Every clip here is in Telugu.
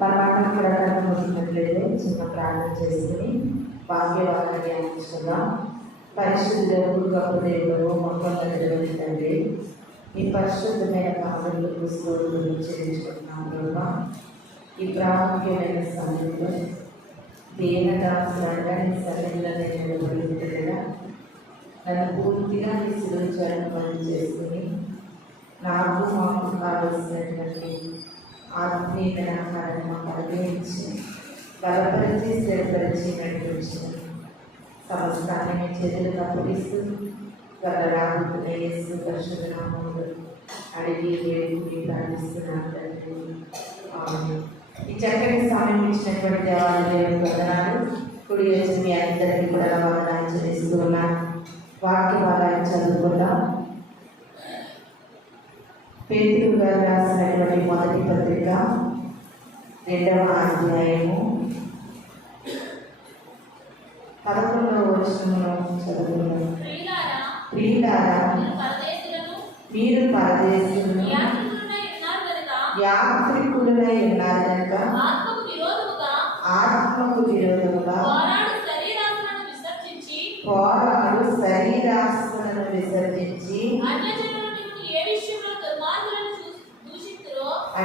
పరమాత్మ వచ్చినట్లయితే చిన్న ప్రార్థన చేసుకుని వాక్యాన్ని ధ్యానించుకుందాం. పరిశుద్ధ గొప్ప దేవుడు మొత్తం తండ్రి, ఈ పరిశుద్ధమైన పాదములు పుస్తకాలను చెల్లించుకుంటున్నాం ప్రభా. ఈ ప్రాముఖ్యమైన సమయంలో దేవదాసులాగా నీ సన్నిధిలో నిలబడి ఉంటుండగా నన్ను పూర్తిగా నీ శిలువను పని చేసుకుని నాకు మాకు కావలసినటువంటి ఆత్మీయమైన ఆహారాన్ని మాకు అనుగ్రహించి బలపరిచి స్థిరపరిచి నడిపించిన సమస్తాన్ని మీ చేతులకు అప్పగిస్తూ రాబోతున్న యేసు పరిశుద్ధ నామములో అడిగి వేడుకుని ప్రార్థిస్తున్నాను తండ్రి. ఈ చక్కని సమయం ఇచ్చినటువంటి దేవాలయం వందనాలు. కుడి వచ్చి మీ అందరికీ కూడా వందనాలు చెల్లిస్తూ ఉన్నాను. వాక్య భాగాన్ని చదువుకుందాం. పేతురు గారు రాసినటువంటి మొదటి పత్రిక 2వ అధ్యాయము 11వ వచనంలో చదువుకుందాం. ప్రియులారా, మీరు పరదేశులను యాత్రికులై ఉన్నారు కనుక ఆత్మకు విరోధముగా పోరాడు శరీరాశలను విసర్జించి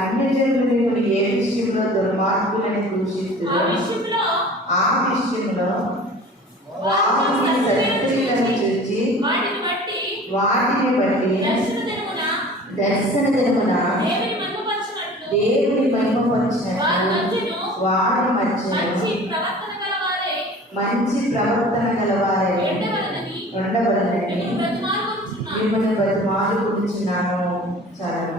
అన్యజనులు ఏ విషయంలో దుర్మార్గులను దూషిస్తున్నారు ఆ విషయంలో వారిని సరితులను చూచి వాటిని బట్టి దర్శన దినమున దేవుని మహిమపరిచినట్లు వారి మధ్య మంచి ప్రవర్తన గలవారే ఉండవలనని మిమ్మల్ని బతిమాలుకుంటున్నాను. చాలు.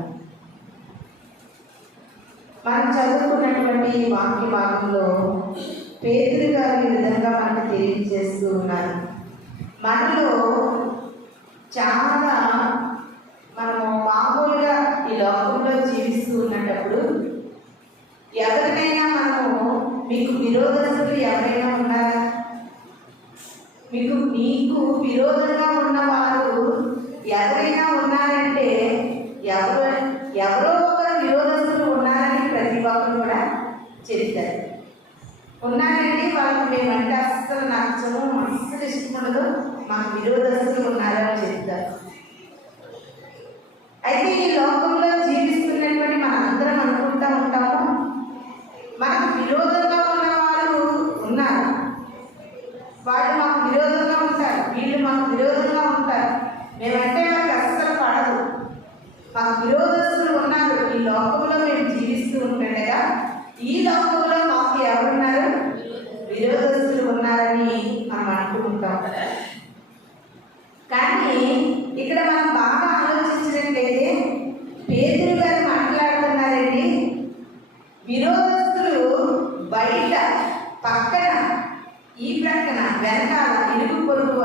మనం చదువుకున్నటువంటి వాక్య భాగంలో పేతురు గారు ఈ విధంగా మనకు తెలియజేస్తూ ఉన్నారు. మనలో చాలా మనము మామూలుగా ఈ లోకంలో జీవిస్తూ ఉన్నప్పుడు ఎవరినైనా మనము మీకు విరోధస్తులు ఎవరైనా ఉన్నారా? మీకు విరోధంగా ఉన్నవారు ఎవరైనా ఉన్నారంటే ఎవరో ఒకరు విరోధస్తులు ఉన్నారని ప్రతి ఒక్కరు కూడా చెప్తారు. ఉన్నారండి, వాళ్ళకి మేమంటే అస్సలు నచ్చము, అస్సలు ఇష్టపడదు, మాకు విరోధస్తులు ఉన్నారని చెప్తారు. అయితే ఈ లోకంలో జీవిస్తున్నటువంటి మనందరం అనుకుంటూ ఉంటాము, మనకు విరోధంగా ఉన్నవారు ఉన్నారు, వాళ్ళు మాకు విరోధంగా ఉంటారు, వీళ్ళు మాకు విరోధంగా ఉంటారు, మేమంటే మాకు అస్సలు పడదు, మాకు విరోధస్తులు ఉన్నారు. ఈ లోకంలో మేము జీవిస్తూ ఉంటుండగా ఈ లోకంలో మాకు ఎవరున్నారు? విరోధస్తులు ఉన్నారని మనం అనుకుంటాం. కానీ ఇక్కడ మనం బాగా ఆలోచించినట్లయితే పేతురు గారు మాట్లాడుతున్నారండి, విరోధస్తులు బయట, పక్కన, ఈ ప్రక్కన, వెనకాల, ఇరుగు పొరుగు,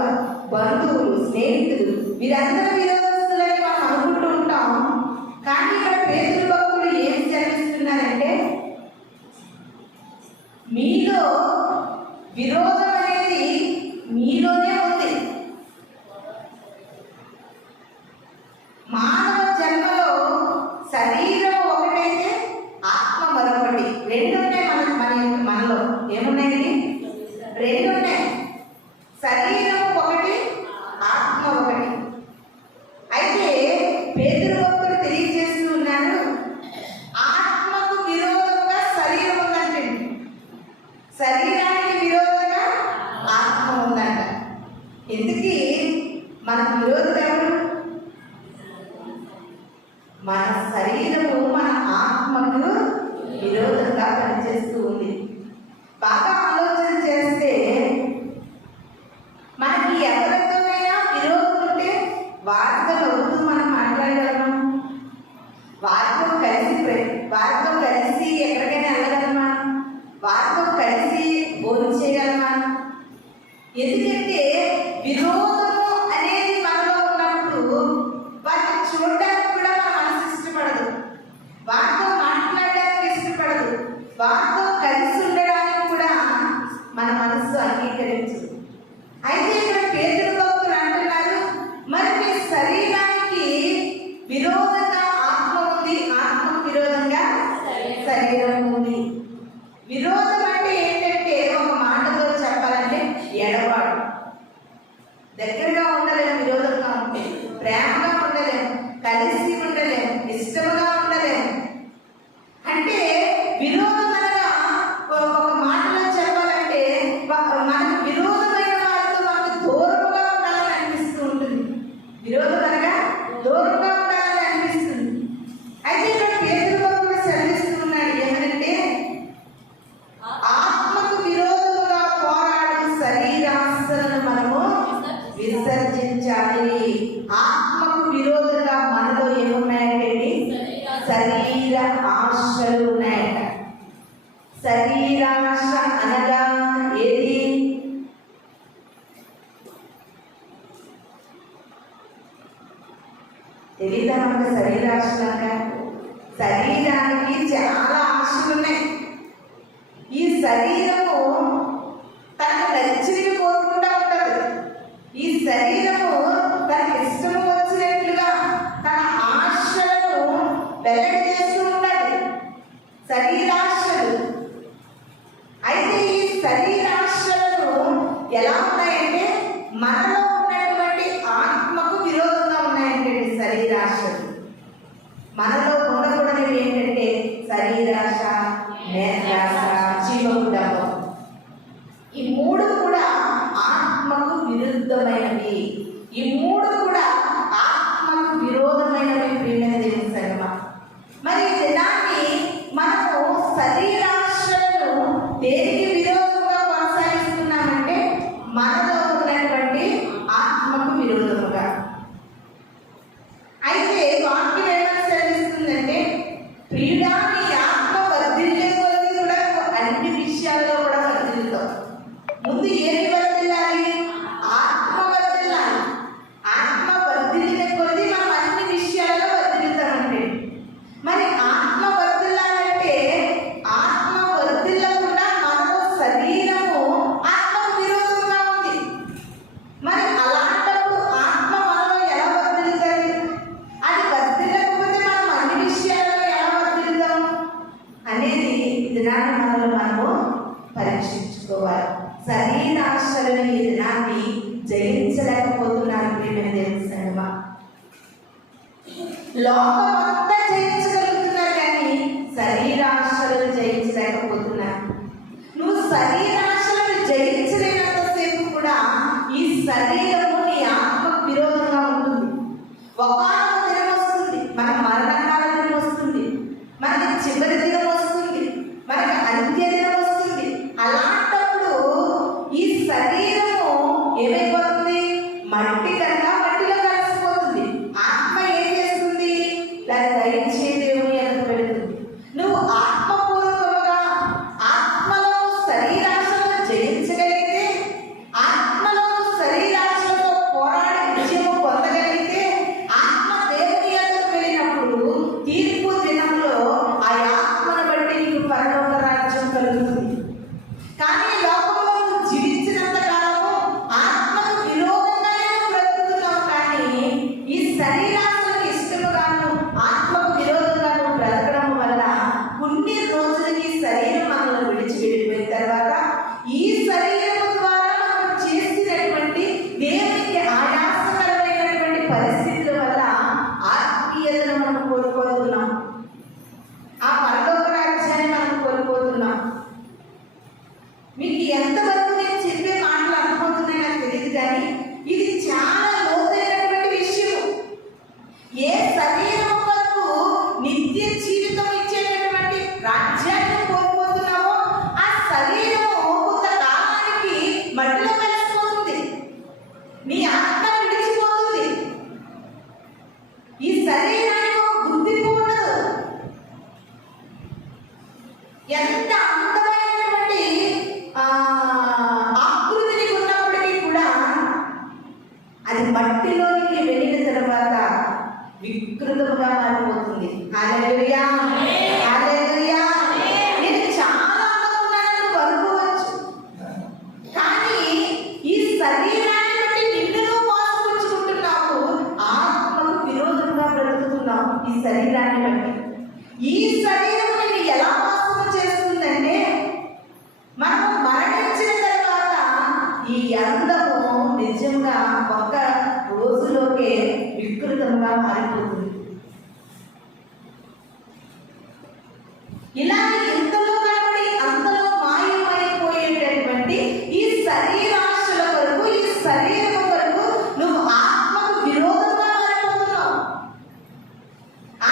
బంధువులు, స్నేహితులు, వీరందరూ విరోధస్తులని మనం అనుకుంటూ ఉంటాం. కానీ ఇక్కడ పేతురు భక్తులు ఏం చదివిస్తున్నారంటే, మీలో విరోధం అనేది మీలోనే ఉంది. మానవ జన్మలో శరీరం ఒకటైతే ఆత్మ మరొకటి, రెండు ఉన్నాయి. మనలో ఏమున్నాయండి? రెండు ఉన్నాయి. శరీరం ఒకటి, ఆత్మ ఒకటి. అయితే పేతురు భక్తులు తెలియజేస్తూ ఉన్నారు, ఆత్మకు విరోధంగా శరీరం ఉందంటే, శరీరానికి విరోధంగా ఆత్మ ఉందంట. ఎందుకు మనకు విరోధం ఎవరు? మన శరీరము మన ఆత్మకు విరోధంగా పనిచేస్తూ ఉంది. బాగా ఆలోచన చేస్తే మనకి ఎవరితోనైనా విరోధం ఉంటే వారితో నవ్వుతూ మనం మాట్లాడగలమా? వారితో కలిసి ఎక్కడికైనా వెళ్ళగలమా? వారితో కలిసి భోజనం చేయగలమా? ఎందుకంటే విరోధము అనేది మనలో ఉన్నప్పుడు వారిని చూడడానికి కూడా మన మనసు ఇష్టపడదు, వారితో మాట్లాడడానికి ఇష్టపడదు, వారితో కలిసి ఉండడానికి కూడా మన మనస్సు అంగీకరించదు. అయితే ఇక్కడ పేతురు భక్తులు అంటున్నారు, మరి మీ శరీరానికి విరోధంగా ఆత్మ ఉంది, ఆత్మకు విరోధంగా విరోధం అంటే ఏంటంటే ఒక మాటతో చెప్పాలంటే ఎడబాటు. దగ్గరగా ఉండలేము, విరోధంగా ఉంటే ప్రేమగా ఉండలేము, కలిసి ఉండలేము, ఇష్టంగా ఉండలేము. అంటే విరోధం అనగా ఒక మాటలో చెప్పాలంటే మనకు విరోధమైన వాళ్ళతో మనకు దూరంగా ఉండాలని అనిపిస్తూ ఉంటుంది. విరోధం అనగా దూరంగా ఉండాలని అనిపిస్తుంది. అయితే ఇక్కడ పేతురు కూడా సెలవిస్తూ ఉన్నాడు ఏమనంటే, ఆత్మకు విరోధముగా పోరాడు శరీరాశలను మనము విసర్జించాలి. ఆత్మకు విరోధంగా మనలో ఏమున్నాయంటే శరీర ఆశలు ఉన్నాయట. శరీరాశ అనగా ఏది? తెలీదా మనకు శరీరాశలు అనగా? శరీరానికి చాలా ఆశలు ఉన్నాయి. ఈ శరీరము తనకు నచ్చినవి కోరుకుంటూ ఉంటుంది. ఈ శరీరము తనకి ఇష్టం వచ్చినట్లుగా తన ఆశలను వెల్లడి చేస్తూ ఉంటుంది. శరీరాశలు. అయితే ఈ శరీరాశలను ఎలా ఉన్నాయంటే మనలో ఉన్నటువంటి ఆత్మకు విరోధంగా ఉన్నాయంటే శరీరాశలు. మనలో ఉండకూడనివి ఏంటంటే శరీరాశ, నేత్రాశ, జీవగుడ్డము. ఈ మూడు కూడా ఆత్మకు విరుద్ధమైనవి. ఈ మూడు కూడా ఆత్మకు విరోధమైనవి. ప్రియమైన దేవుని సంగమా, మరి ఈ దినాన్ని మనము శరీరాశలను దేనికి విరోధంగా కొనసాగిస్తున్నామంటే మనలో ఉన్నటువంటి ఆత్మకు విరోధముగా. అయితే వాక్యం ఏమైనా సెలవిస్తుందంటే, ప్రియుడా నీ ఆత్మ వర్ధిల్లే కొలది కూడా అన్ని విషయాల్లో కూడా వర్ధిల్లుతాం. ముందు ఏమి వర్ధిల్లాలి? ఆత్మ వర్ధిల్లాలి. ఆత్మ వర్ధిల్లిన కొలది మనం అన్ని విషయాల్లో వర్ధిల్లుతామంటే, మరి ఆత్మ వర్ధిల్లాలంటే ఆత్మ వర్ధిల్లకుండా మనలో శరీరము ఆత్మకు విరోధంగా ఉంది. మరి అలాంటప్పుడు ఆత్మ మనలో ఎలా వర్ధిల్లుతుంది? అది వర్ధిల్లకపోతే మనం అన్ని విషయాల్లో ఎలా వర్ధిల్లుతాం అనేది దినాన్ని మనము పరీక్షించుకోవాలి. శరీరాశలను ఈ దినాన్ని జయించలేకపోతున్నారు. ప్రియమైన దేవుని సంగమా, లోకమంతా జయించగలుగుతున్నారు కానీ శరీరాశలను జయించలేకపోతున్నారు. నువ్వు శరీరాశలను జయించలేనంతసేపు కూడా ఈ శరీరము నీ ఆత్మకు విరోధంగా ఉంటుంది. ఒకానొక దినం వస్తుంది, మన మరణకాల దినం వస్తుంది, మనకి చివరి దినం వస్తుంది, మనకి అంత్య దినం వస్తుంది. అలాంటప్పుడు ఈ శరీరము ఏమైపోతుంది? మట్టి కన్నా మట్టిలో కలిసిపోతుంది. ఆత్మ ఏం చేస్తుంది? దాన్ని దయచే దేవుని ఎదుట పెడుతుంది. నువ్వు ఆత్మపూర్వకంగా ఆత్మలో శరీరాశలను జయించగలిగితే, ఆత్మలో శరీరాశలతో పోరాడి విజయం పొందగలిగితే, ఆత్మ దేవుని ఎదుట వెళ్ళినప్పుడు తీర్పు దినంలో ఆ ఆత్మను బట్టి నీకు పరలోక రాజ్యం కలుగుతుంది. కానీ లోకంలో నువ్వు జీవించినంత కాలము ఆత్మకు విరోధంగానే బ్రతుకుతున్నావు. కానీ ఈ శరీరాలకు ఇష్టముగాను ఆత్మకు విరోధంగాను బ్రతకడం వల్ల కొన్ని రోజులకి శరీరం మనల్ని విడిచి వెళ్ళిపోయిన తర్వాత ఈ శరీరం ద్వారా మనం చేసినటువంటి దేవునికి ఆయాసకరమైనటువంటి పరిస్థితుల వల్ల ఆత్మీయతను మనం కోల్పోతున్నాం. ఆ పరలోక రాజ్యాన్ని మనం కోల్పోతున్నాం. మీకు ఎంతవరకు నేను చెప్పే మాటలు అర్థమవుతున్నాయి నాకు తెలియదు, కానీ ఇది చాలా లోతైనటువంటి విషయం. ఏ శరీరం వరకు నిత్య జీవితం ఇచ్చేటటువంటి రాజ్యాన్ని కోల్పోతున్నామో ఆ శరీరము కొంతకాలానికి మట్టిలో కలిసిపోతుంది. నీ ఆత్మ విడిచిపోతుంది. ఈ శరీరానికి ఒక గుర్తింపు ఉండదు. ఎంత అందమైనటువంటి ఆకృతిని ఉన్నప్పటికీ కూడా అది మట్టిలోనికి వెళ్ళిన తర్వాత వికృతముగా మారిపోతుంది. హల్లెలూయా, హల్లెలూయా. నేను చాలా అందంగా ఉన్నానని నువ్వు అనుకోవచ్చు, కానీ ఈ శరీరాన్ని బట్టి నిన్ను నువ్వు మోసపుచ్చుకుంటున్నావు. ఆత్మకు విరోధంగా బ్రతుకుతున్నావు ఈ శరీరాన్ని బట్టి. ఈ శరీరం నిన్ను ఎలా మోసం చేస్తుందంటే క్షణంలోకే వికృతంగా మారిపోతుంది. ఇలా ఇంతలో కనబడి అంతలో మాయమైపోయేటటువంటి ఈ శరీరాశల కొరకు, ఈ శరీరం కొరకు నువ్వు ఆత్మకు విరోధంగా మారిపోతున్నావు,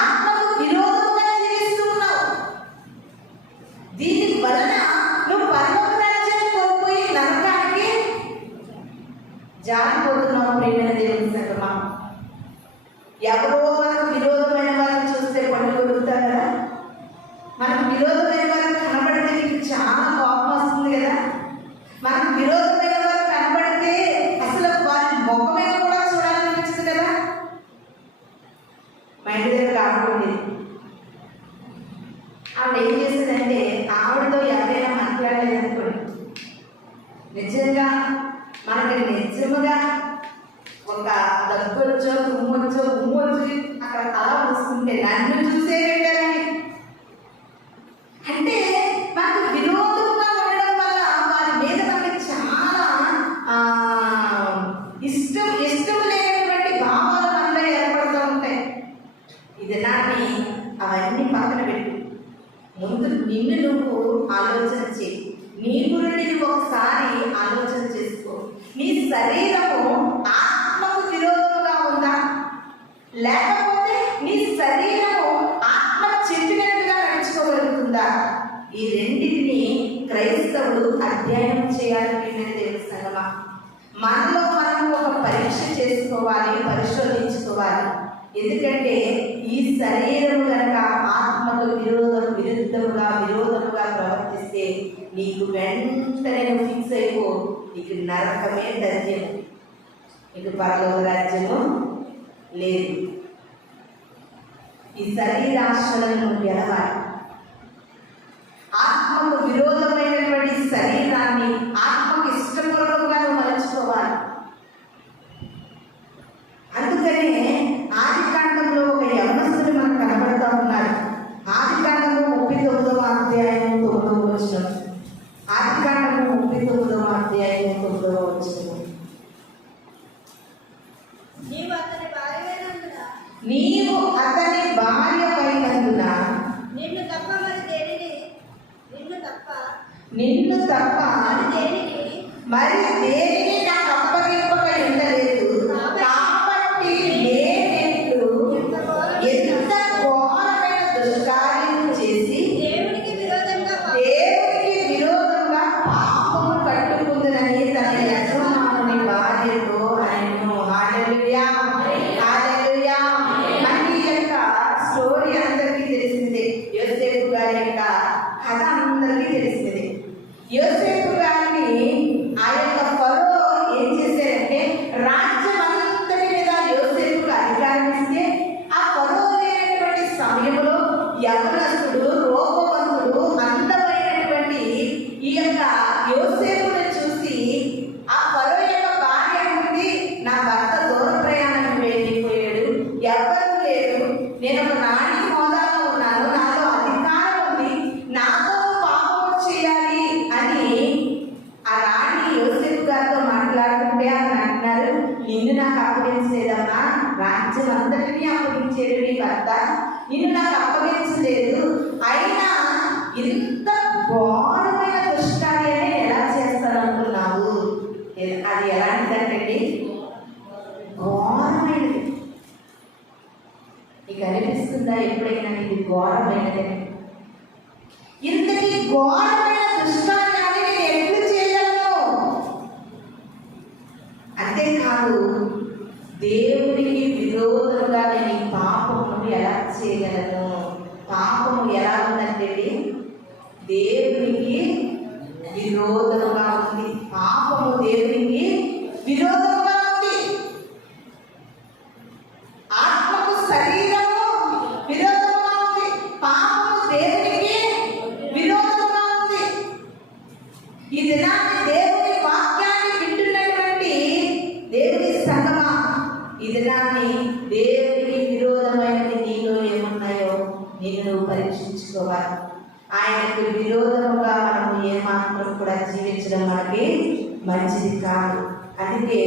ఆత్మకు విరోధంగా జీవిస్తూ ఉన్నావు. దీని వలన నువ్వు పరలోక రాజ్యాన్ని కోల్పోయి నరకానికి జారిపోతున్నావు. ప్రియమైన దేవుని సంగమా, ఎవరో మనకు విరోధమైన వారిని చూస్తే పట్టుకొడుతారు కదా, మనకు విరోధమైన వారు కనబడితే నీకు చాలా కోపం వస్తుంది కదా. మనకు విరోధమైన వారు కనబడితే అసలు వారి ముఖమే కూడా చూడాలనిపించదు కదా. మా ఇంటి దగ్గర ఆవిడ ఆవిడ ఏం చేసిందంటే, ఆవిడతో ఎవరైనా మాట్లాడలేదనుకోండి, నిజంగా మనకి నిజముగా ఒక దగ్గొచ్చో తుమ్మొచ్చో ఉమ్మొచ్చి అక్కడ తల వస్తుంటే నన్ను చూసే వెళ్ళారని, అంటే మనకు విరోధంగా ఉండడం వల్ల వారి మీద మనకి చాలా ఇష్టం లేనటువంటి భావాలు మనలో ఏర్పడుతూ ఉంటాయి. ఇది నాటి అవన్నీ పక్కన పెట్టు, ముందు నిన్ను నువ్వు ఆలోచన చేయి. నీ గురించి నువ్వు ఒకసారి ఆలోచన చేసుకో. నీ శరీరము ఆత్మకు విరోధంగా ఉందా, లేకపోతే నీ శరీరము ఆత్మ చెప్పినట్టుగా నడుచుకోగలుగుతుందా? ఈ రెండింటిని క్రైస్తవుడు అధ్యయనం చేయాలి. దేవుని సంగమా, మనలో మనం ఒక పరీక్ష చేసుకోవాలి, పరిశోధించుకోవాలి. ఎందుకంటే ఈ శరీరం కనుక ఆత్మకు విరోధముగా ప్రవర్తిస్తే నీకు వెంటనే ఫిక్స్ అయిపో, నీకు నరకమే దర్జము, నీకు పరలోక రాజ్యము లేదు. ఈ శరీరాశలను నువ్వు గెలవాలి. ఆత్మకు విరోధమైనటువంటి శరీరాన్ని ఆత్మకు ఇష్టపూర్వకంగా నువ్వు మలుచుకోవాలి. అందుకనే ఆదికాండంలో ఒక యవనస్తుడు మనకు కనబడుతూ ఉన్నారు. ఆదికాండము 39వ అధ్యాయం 9వ వచనం. ఆదికాండము 39వ అధ్యాయం 9వ వచనం. నీవు అతని భార్యమైనందున నిన్ను తప్ప మరి దేనిని నాకు అప్పగింపక ఉండలేదు. కాబట్టి నేనెట్లు ఎంత ఘోరమైన దుష్కార్యం చేసి దేవునికి విరోధంగా పాపము కట్టుకుందునని తన యజమానుని భార్యతో ఆయనను. హల్లెలూయా, హల్లెలూయా. మనకి యొక్క స్టోరీ అందరికీ తెలిసిందే. యోసేపు గారి యొక్క కథ అందరికీ తెలిసిందే. యోసేపు గారిని ఆ యొక్క ఫరో ఏం చేశారంటే, రాజ్యం అంతటి మీద యోసేపుకు అధికారం ఇస్తే, ఆ ఫరో లేనటువంటి సమయంలో యవనస్తుడు, రూపవంతుడు, అందమైనటువంటి ఈ యొక్క యోసేపును చూసి ఆ ఫరో యొక్క భార్య ఉంది, నా భర్త దూర ప్రయాణం వెళ్ళిపోయాడు, ఎవరు లేరు, నేను ఒక నాటి హోదాలో ఉన్నాను, నాలో అధికారం ఉంది, నాతో పాపం చేయాలి అని ఆ రాణి యోసేపు గారితో మాట్లాడుతుంటే ఆయన అంటున్నారు, నిన్ను నాకు అప్పగించలేదమ్మా, రాజ్యం అంతటినీ అప్పగించేది నీ భర్త, నిన్ను నాకు అప్పగించలేదు. అయినా ఇంత ఘోరమైన దుష్కార్యాన్ని ఎలా చేస్తారనుకున్నావు? అది ఎలాంటిదంటే ఘోరమైనది. నీకు అనిపిస్తుందా ఎప్పుడైనా ఇది ఘోరమైనదని? ఇంతకీ ఘోరమైన దుష్కార్యాన్ని నేను ఎట్లు చేయగలను? అంతేకాదు, దేవునికి విరోధంగా నేను ఈ పాపమును ఎలా చేయగలను? పాపము ఎలా ఉందంటే దేవునికి విరోధంగా ఉంది. పాపము దేవునికి విరోధంగా ఉంది. ఆత్మకు శరీరము విరోధంగా ఉంది. పాపము దేవునికి విరోధంగా ఉంది. ఈ దినాన్ని దేవుని వాక్యాన్ని వింటున్నటువంటి దేవుని సంగమా, ఈ దినాన్ని దేవునికి విరోధమైనది నీలో ఏమున్నాయో నేను పరీక్షించుకోవాలి. ఆయనకు విరోధముగా మనం ఏమాత్రం కూడా జీవించడం మనకి మంచిది కాదు. అందుకే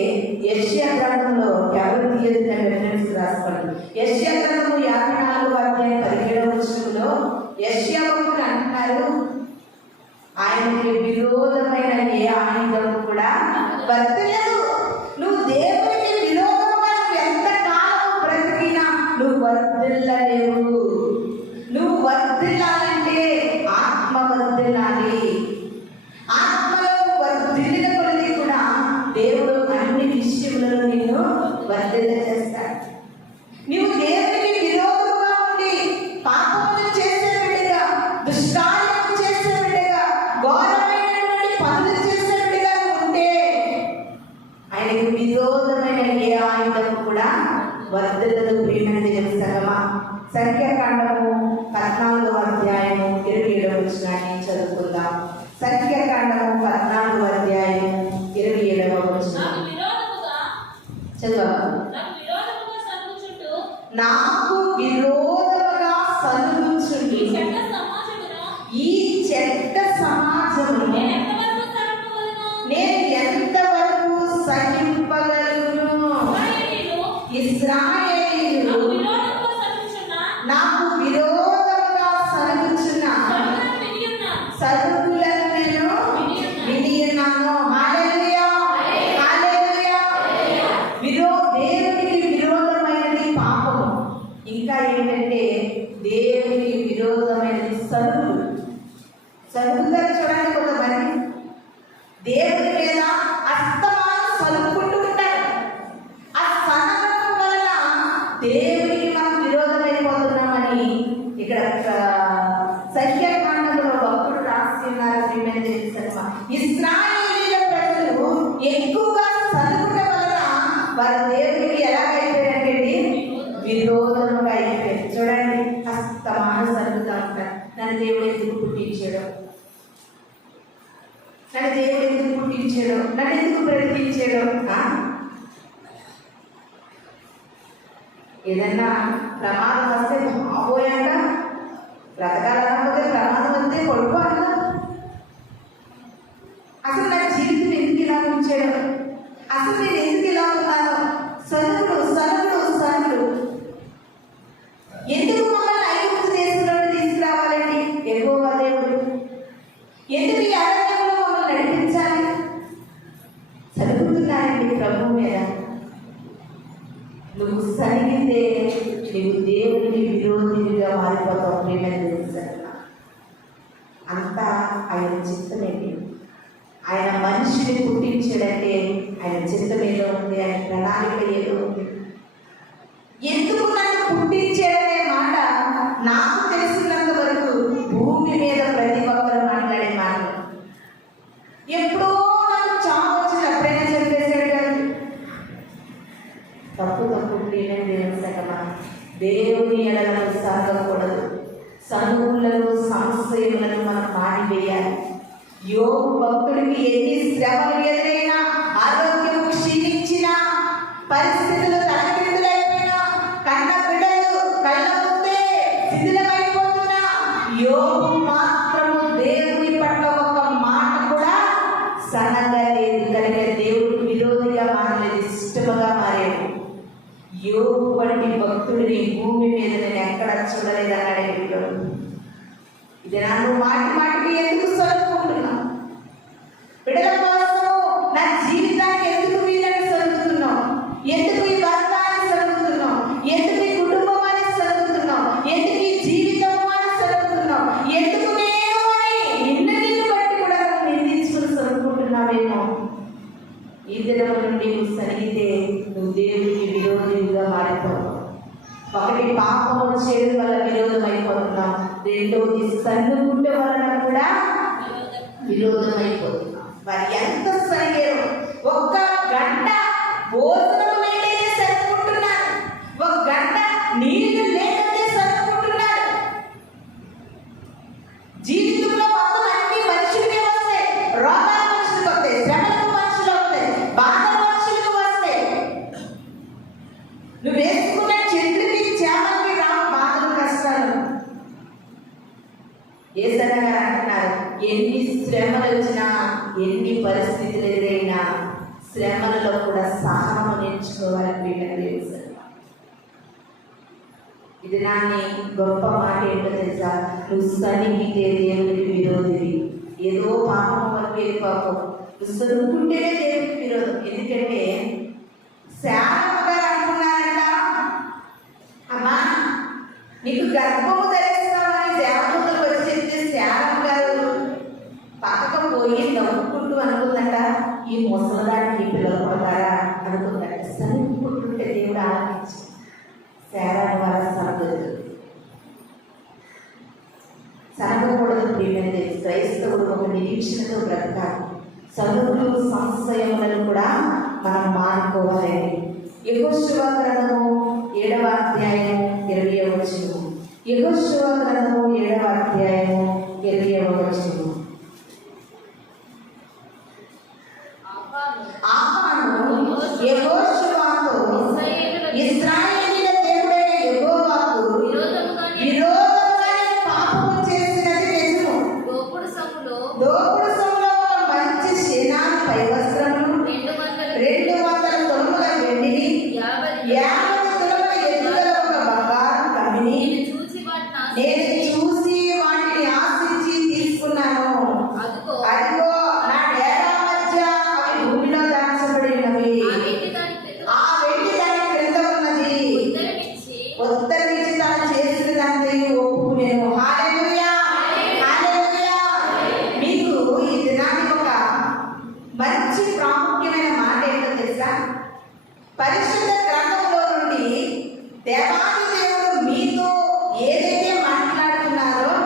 యెషయా గ్రంథంలో ఎవరు తీయని రెఫరెన్స్ రాసుకోండి. యెషయా గ్రంథము 54వ అధ్యాయం 17వ వచనంలో యెషయా భక్తుడు అంటున్నారు, ఆయనకి విరోధమైన ఏ ఆయుధం కూడా వర్తిల్లదు. నువ్వు దేవునికి విరోధంగా ఎంత కాలం బ్రతికినా నువ్వు వర్ధిల్లలేవు. నువ్వు వర్ధిల్లాలంటే ఆత్మ వర్ధిల్లాలి. ఆత్మలో వర్ధిల్లిన కొలది కూడా దేవుడు అన్ని విషయములను నిన్ను వర్ధిల్ల చేస్తాడు. నువ్వు దేవునికి విరోధంగా ఉండి పాపములు చేసే బిడ్డగా, దుష్కార్యము చేసే బిడ్డగా, ఘోరమైనటువంటి పనులు చేసే బిడ్డగా ఉంటే ఆయనకు విరోధమైన ఏ ఆయుధం కూడా వర్ధిల్లదు. ప్రియమైన దేవుని సంగమా, సంఖ్యాకాండము 14వ అధ్యాయము 27వ వచనాన్ని చదువుకుందాం. సంఖ్యాకాండము 14వ అధ్యాయము 27వ వచనం చదువు. నాకు విరోధముగా సలుగుచుండి ఈ చెడ్డ సమాజమును నేను ఎంతవరకు సహింపగలను? ఇశ్రాయేలీయులు నాకు విరోధముగా సలుగుచున్న సలుగులను నేను విని ఉన్నాను. హల్లెలూయా, హల్లెలూయా. దేవునికి విరోధమైనది పాపము. ఇంకా ఏంటంటే దేవునికి విరోధమైనది సలుగు. సలుగుతారు చూడండి కొంతమంది, దేవుని మీద అస్తమానం సలుపుకుంటూ ఉంటారు. ఆ సలగడం వలన దేవునికి మనం విరోధమైపోతున్నామని ఇక్కడ సంఖ్యాకాండంలో భక్తుడు రాసి ఉన్నారు. ఇశ్రాయేలీయుల ప్రజలు ఎక్కువగా సలుగుట వలన వారు దేవునికి ఎలాగైపోయారంటే విరోధంగా అయిపోయారు. చూడండి, అస్తమానం సలుగుతా ఉంటారు. నన్ను దేవుడు ఎందుకు పుట్టించాడు, నన్ను దేవుడు ఎందుకు పుట్టించాడు, నన్ను ఎందుకు బ్రతికించాడు. ఏదన్నా ప్రమాదం వస్తే బాబోయాక బ్రతకాలకపోతే ప్రమాదం వస్తే కొడుకోవాల. అసలు నా జీవితం ఎందుకు ఇలా ఉంచాడు, అసలు నేను ఎందుకు ఇలా ఉన్నాను? సరుకుడు సరుకుడు సరుకుడు. ఎందుకు మమ్మల్ని ఐగుప్తు దేశంలోకి తీసుకురావాలండి యెహోవా దేవుడు? ఎందుకు ఈ అరణ్యంలో మమ్మల్ని నడిపించాలి? సరుగుతున్నారండి ప్రభు మీద. నువ్వు సరిగితే నువ్వు దేవునికి విరోధిగా మారిపోతావు. ప్రియమైన అంతా ఆయన చిత్తమేంటి? ఆయన మనిషిని పుట్టించాడంటే ఆయన చిత్తం ఏదో ఉంది, ఆయన ప్రణాళిక ఏదో ఉంది. ఎందుకు నన్ను పుట్టించాడనే మాట నాకు తెలిసినంత వరకు భూమి మీద ప్రతి ఒక్కరు మాట్లాడే మాట. ఎప్పుడో నాకు చావు వచ్చింది అప్పుడైనా చెప్పేసాడు కాదు. తప్పు తప్పు. దేవుని సగమా, దేవుని ఎడలను సాగకూడదు. సనువులను సంశయములను మనం మాడివేయాలి. యోగు భక్తుడికి ఎన్ని శ్రమలు ఎదురైనా, ఆరోగ్యం క్షీణించిన, పరిస్థితులు తలకిందులైపోయినా, కన్న బిడ్డలు కళ్ళ ముందే శిథిలమైపోతున్నా, యోగు మాత్రము దేవుని పట్ల ఒక మాట కూడా సనగలేదు. కనుక దేవుడికి విరోధిగా మారలేదు, ఇష్టముగా మారాడు. యోగు వంటి భక్తుడిని భూమి మీద నేను ఎక్కడ చూడలేదన్నాడే వీళ్ళు. ఇది నన్ను మాటి మాటికి ఎందుకు సరుకుంటున్నావు? బిడ్డల కోసము నా జీవితాన్ని ఎందుకు వీళ్ళని సరుకుతున్నావు? ఎందుకు ఈ భర్తాన్ని సరుకుతున్నావు? ఎందుకు ఈ కుటుంబాన్ని సరుకుతున్నావు? ఎందుకు ఈ జీవితం అని సరుకుతున్నావు? ఎందుకు నేను అని నిన్ను బట్టి కూడా నిందించుకుని సరుకుంటున్నావేమో. ఈ దినం నుండి నువ్వు సరిగితే నువ్వు దేవుడికి విరోధిగా మారిపోతావు. ఒకటి పాపము చేయడం వల్ల విరోధం అయిపోతున్నాం, రెండవది సన్నుకుంటే వలన కూడా విరోధం అయిపోతున్నాం. మరి ఎంత సరిగారు? ఒక్క గంట భోజనం లేకపోతే సరిపుకుంటున్నారు, ఒక గంట నీళ్లు లేకపోతే సరిపుకుంటున్నారు. జీవితంలో మొత్తం అన్ని మనుషులకే వస్తాయి. రోగాలు మనుషులకు వస్తాయి, శ్రమలకు మనుషులు వస్తాయి, బాధలు మనుషులకు వస్తాయి. నువ్వు వేసుకున్న చెట్లకి చేపలకి రావు బాధలు కష్టాలు. యేసయ్య గారు అంటున్నారు, ఎన్ని శ్రమలు వచ్చినా, ఎన్ని పరిస్థితులు ఎదురైనా శ్రమలలో కూడా సహనం నేర్చుకోవాలి. ప్రియమైన ఇది నాన్ని గొప్ప మాట ఏంటో తెలుసా? నువ్వు సన్నిహితే దేవునికి విరోధివి. ఏదో పాపం వరకు పాపం నువ్వు సరుకుంటేనే దేవునికి విరోధం. ఎందుకంటే శారమ్మ గారు అనుకున్నారంట, అమ్మా నీకు గర్భము ధరిస్తామని దేవదూతలు వచ్చి చెప్తే శారమ్మ గారు పక్కకు పోయి నవ్వుకుంటూ అనుకుందంట, ఈ ముసలదానికి పిల్లలు పడతారా అనుకుందంట. సన్నిపుకుంటుంటే దేవుడు ఆలోచించి శారమ్మ వల్ల సనగకూడదు. ప్రియమైన క్రైస్తవుడు ఒక నిరీక్షణతో బ్రతకాలి. సనుగులు సంశయములను కూడా మనం మానుకోవాలండి. యెహోషువ గ్రంథము 7వ అధ్యాయము 20వ వచనము. యెహోషువ గ్రంథము 7వ అధ్యాయము 20వ వచనము. ఆకాను యెహోషువతో ఇశ్రాయేలీయుల దేవుడైన యెహోవాకు విరోధముగా పాపము చేసినది నిజము. దోపుడు సొమ్ములో ఒక మంచి సేనాని పై వస్త్రమును 200 తులముల వెండిని 50 తులముల ఎత్తుగల ఒక బంగారు కమ్మిని నేను చూసి వాటిని ఆశించి తీసుకున్నాను. అదిగో నా డేరా మధ్య అవి భూమిలో దాచబడి ఉన్నవి. ఆ వెండి దాని క్రింద ఉన్నది. ఉత్తరమిచ్చి తాను చేసిన దాన్ని ఒప్పుకునేను. హల్లెలూయా, హల్లెలూయా. మీకు ఈ దినానికి ఒక మంచి ప్రాముఖ్యమైన మాట ఏంటో తెలుసా? పరిశుద్ధ గ్రంథంలో నుండి దేవాది దేవుడు మీతో ఏదైతే మాట్లాడుతున్నారో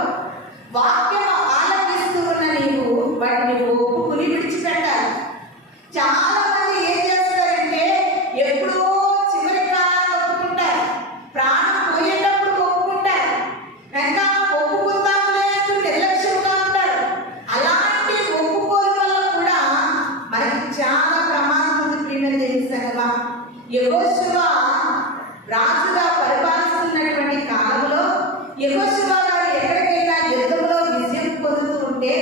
వాక్యం ఆలపిస్తూ ఉన్న నీవు వాటిని ఒప్పుకుని విడిచిపెట్టాలి. చాలా మంది ఏం చేస్తారంటే ఎప్పుడో చివరి కాలాన్ని ఒప్పుకుంటారు, ప్రాణం పోయేటప్పుడు ఒప్పుకుంటారు, ఇంకా ఒప్పుకుందాంలే అంటూ నిర్లక్ష్యంగా ఉంటారు. అలాంటి ఒప్పుకోలు వల్ల కూడా మనకి చాలా ప్రమాదం ఉంది. ప్రియమైన దేవుని సంగమా, యెహోషువ రాజుగా పరిపాలిస్తున్నటువంటి కాలంలో యెహోషువ గారు ఎక్కడికైనా యుద్ధంలో విజయం పొందుతూ ఉంటే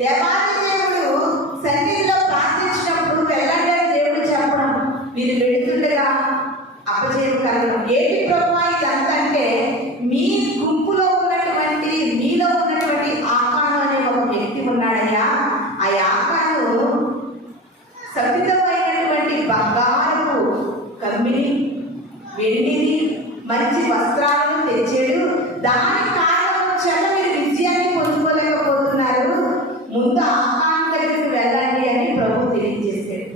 దేవాది దేవుడు సన్నిధిలో ప్రార్థించినప్పుడు వెళ్ళండి అని దేవుడు చెప్పడం, మీరు వెళుతుండగా అపజయం కలగడం. ఏంటి ప్రభువా ఇదంతా అంటే మీ గుంపులో ఉన్నటువంటి మీలో ఉన్నటువంటి ఆకాను అనే ఒక వ్యక్తి ఉన్నాడయ్యా. ఆ ఆకాను సభితమైనటువంటి బంగారపు కమ్మిని, వెండిని, మంచి వస్త్రాలను తెచ్చాడు. దాని కారణం చేత మీరు విజయాన్ని పొందుకోలేకపోతున్నారు. ముందు ఆకాను దగ్గరికి వెళ్ళండి అని ప్రభు తెలియజేశాడు.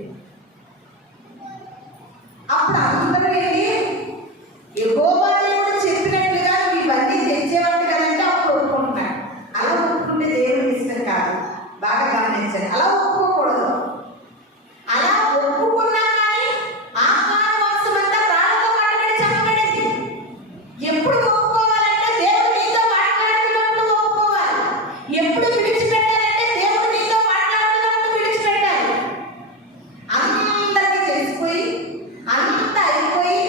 అప్పుడు అందరూ వెళ్ళి యెహోవా దేవుడు చెప్పినట్లుగా నువ్వు ఇవన్నీ తెచ్చేవాడు కదంటే అప్పుడు ఒప్పుకుంటున్నాడు. అలా ఒప్పుకుంటే దేవుడికి ఇష్టం కాదు. బాగా గమనించండి, అలా ఒప్పుకోకూడదు. అలా ఒప్పుకున్నా కానీ ఆకాను వంశం అంతా రాళ్ళతో కట్టబడి చెప్పబడింది. ఎప్పుడు ఒప్పుకోవాలంటే దేవుడు నీతో మాట్లాడుతున్నప్పుడు ఒప్పుకోవాలి. ఎప్పుడు విడిచిపెట్టాలంటే దేవుడు నీతో మాట్లాడుతున్నప్పుడు విడిచిపెట్టాలి. అందరికీ తెలిసిపోయి అంతా అయిపోయి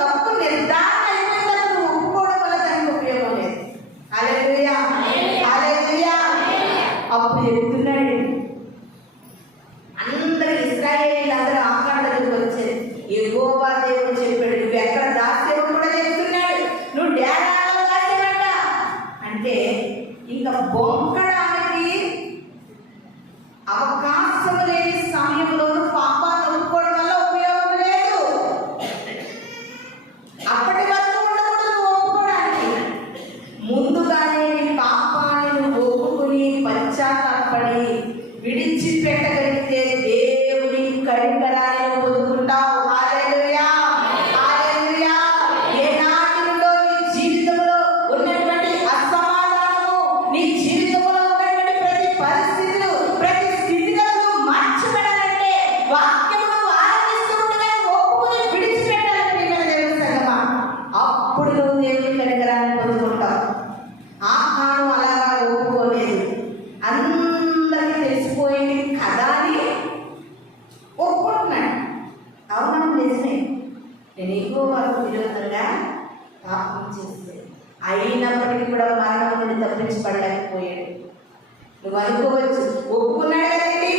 తప్పు నిర్ధారణ అయిపోయిన తర్వాత నువ్వు ఒప్పుకోవడం వల్ల దానికి ఉపయోగం లేదు. హల్లెలూయా, హల్లెలూయా. అప్పుడు చెప్తున్నాడు, అందరూ ఇశ్రాయేలీయులందరూ ఆకాను దగ్గరికి వచ్చారు. యెహోవా దేవుడు చెప్పాడు, నువ్వు ఎక్కడ దాచేవో కూడా చెప్తున్నాడు, నువ్వు డేరాలో దాచేవంట. అంటే ఇంకా బొంకడానికి అవకాశం లేని సమయంలోనూ పాపాన్ని ఒప్పుకోవడం వల్ల ఉపయోగం లేదు. అప్పటి వరకు ఉండకూడదు ఒప్పుకోవడానికి. ముందుగానే నీ పాపాన్ని నువ్వు ఒప్పుకుని పశ్చాత్తాపడి విడిచిపెట్టగలిగితే దేవుని కనికరాన్ని పొందుకుంటావు. హల్లెలూయా, హల్లెలూయా. ఏనాటి నుండో నీ జీవితంలో ఉన్నటువంటి అసమాధానము, నీ జీవితంలో ఉన్నటువంటి ప్రతి పరిస్థితులు, ప్రతి స్థితిగతులు మార్చబడాలంటే వాక్యమును ఆరాధిస్తూ ఉండగా ఒప్పుకుని విడిచిపెట్టాలి. ప్రియమైన దేవుని సంగమా, అప్పుడు నువ్వు దేవుని కనికరాన్ని పొందుకుంటావు. ఆకాను అలాగా ఒప్పుకోలేదు. అందరికీ తెలిసిపోయింది కదా అని ఒప్పుకుంటున్నాడు. అవునా, నిజమే, నేను యెహోవాకు విరోధంగా పాపం చేస్తే అయినప్పటికీ కూడా మరణం నుండి తప్పించబడలేకపోయాడు. నువ్వు అనుకోవచ్చు, ఒప్పుకున్నాడు కదండి,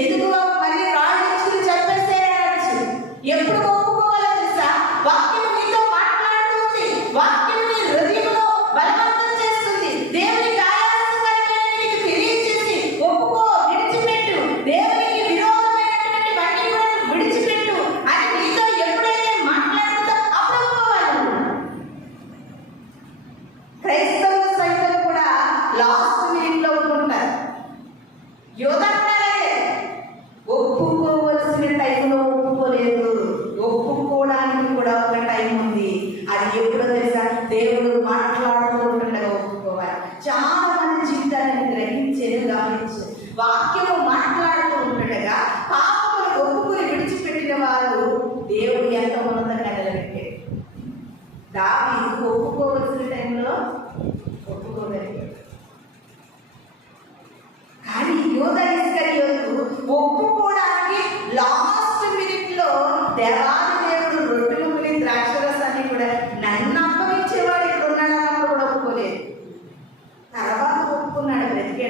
ఎందుకు మళ్ళీ రాళ్ళు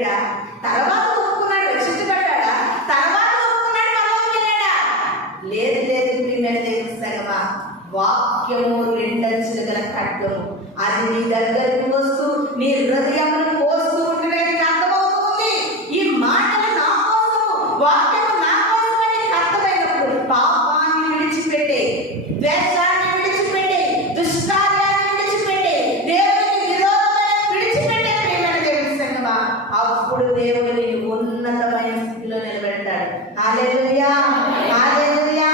వెళ్ళాడా? తర్వాత ఒప్పుకున్నాడు, రక్షించబడ్డాడా? తర్వాత ఒప్పుకున్నాడు, పరలోకం వెళ్ళాడా? లేదు లేదు ప్రియమైన దేవుని సంగమా, వాక్యము రెండంచులు గల ఖడ్గము, అది నీ దగ్గరికి వస్తూ నీ హృదయమును కోస్తూ ఉంటేనే నీకు అర్థమవుతుంది. ఈ మాటలు నా కోసము, వాక్యము నా కోసము అని నీకు అర్థమైనప్పుడు పాపాన్ని విడిచిపెట్టే, ద్వేషాన్ని విడిచిపెట్టే, దుష్కార్యాన్ని విడిచిపెట్టే, దేవునికి విరోధమైన విడిచిపెట్టే ప్రియమైన దేవుని సంగమా, అప్పుడు దేవుడు నిన్ను ఉన్నతమైన స్థితిలో నిలబెడతాడు. హల్లెలూయా, హల్లెలూయా.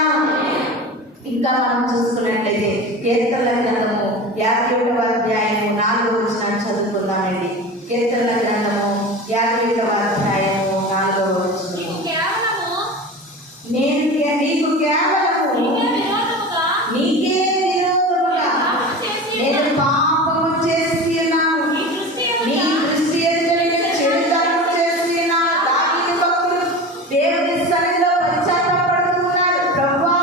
ఇంకా మనం చూసుకున్నట్లయితే కీర్తనల గ్రంథము 51వ అధ్యాయము 4వ వచనాన్ని చదువుకుందామండి. కీర్తనల గ్రంథము 51వ అధ్యాయము 4వ వచనం. నేను నీకు కేవలము నీకే విరోధముగా నేను పాపము చేసి ఉన్నాను, నీ దృష్టి ఎదుట చెడుతనము చేసి ఉన్నాను. దావీదు భక్తుడు దేవుని సన్నిధిలో పశ్చాత్తాపడుతున్నాడు. ప్రభువా,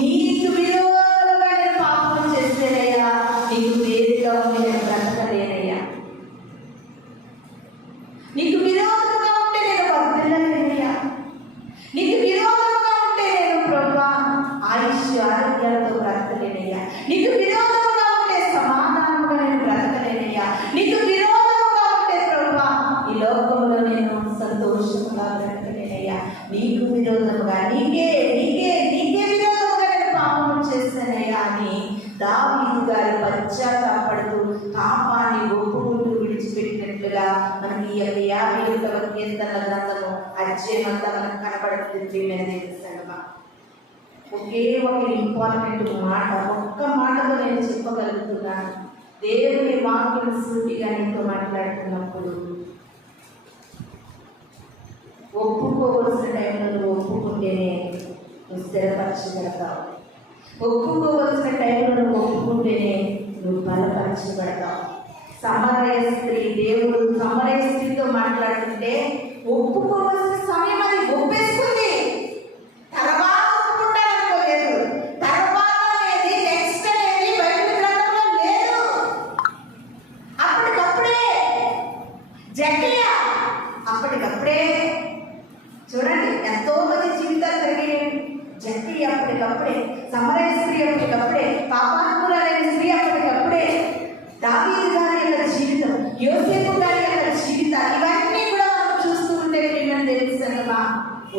నీకు విరోధముగా నేను పాపం చేసేనయ్యా, నీకు వేరుగా ఉండి నేను బ్రతకలేనయ్యా, నీకు విరోధముగా ఉంటే నేను వర్ధిల్లలేనయ్యా, నీకు విరోధముగా ఉంటే నేను ప్రభువా ఆయుష్ ఆరోగ్యాలతో బ్రతకలేనయ్యా, నీకు విరోధముగా ఉంటే సమాధానముగా నేను బ్రతకలేనయ్యా, నీకు విరోధముగా ఉంటే ప్రభువా ఈ లోకంలో నేను సంతోషముగా బ్రతకలేనయ్యా, నీకు విరోధముగా నీకే నీకే నీకే విరోధముగా నేను పాపం చేశానయ్యా అని దావీదు గారు పశ్చాత్తాపడుతూ పాపాన్ని ఒప్పుకుంటూ విడిచిపెట్టినట్లుగా మనకి 51వ కీర్తనల గ్రంథము అధ్యాయమంతా మనకు కనపడుతుంది. ప్రియమైన దేవుని సంగమా, ఒకే ఒక ఇంపార్టెంట్ మాట, ఒక్క మాటతో నేను చెప్పగలుగుతున్నాను. దేవుని వాక్యం సూటిగా నీతో మాట్లాడుతున్నప్పుడు ఒప్పుకోవలసిన టైంలో నువ్వు ఒప్పుకుంటేనే నువ్వు స్థిరపరచబడతావు. ఒప్పుకోవలసిన టైంలో నువ్వు ఒప్పుకుంటేనే నువ్వు బలపరచబడతావు. సమరయ స్త్రీ, దేవుడు సమరయ స్త్రీతో మాట్లాడుతుంటే ఒప్పుకోవలసిన సమయం అది ఒప్పేసుకుంది. తర్వాత ఒప్పుకుంటాననుకోలేదు, తర్వాత అనేది నెక్స్ట్ అనేది బైబిల్ గ్రంథంలో లేదు. అప్పటికప్పుడే జక్కయ్య, అప్పటికప్పుడే చూడండి ఎంతో మంది జీవితాలు జరిగాయి. జక్కయ్య అప్పటికప్పుడే, సమరయ స్త్రీ అప్పటికప్పుడే, పాపాత్మురాలైన స్త్రీ అప్పటికప్పుడే, దావీదు గారి యొక్క జీవితం, యోసేపు గారి యొక్క జీవితాలు, ఇవన్నీ కూడా మనం చూస్తూ ఉంటే ప్రియమైన దేవుని సంగమా,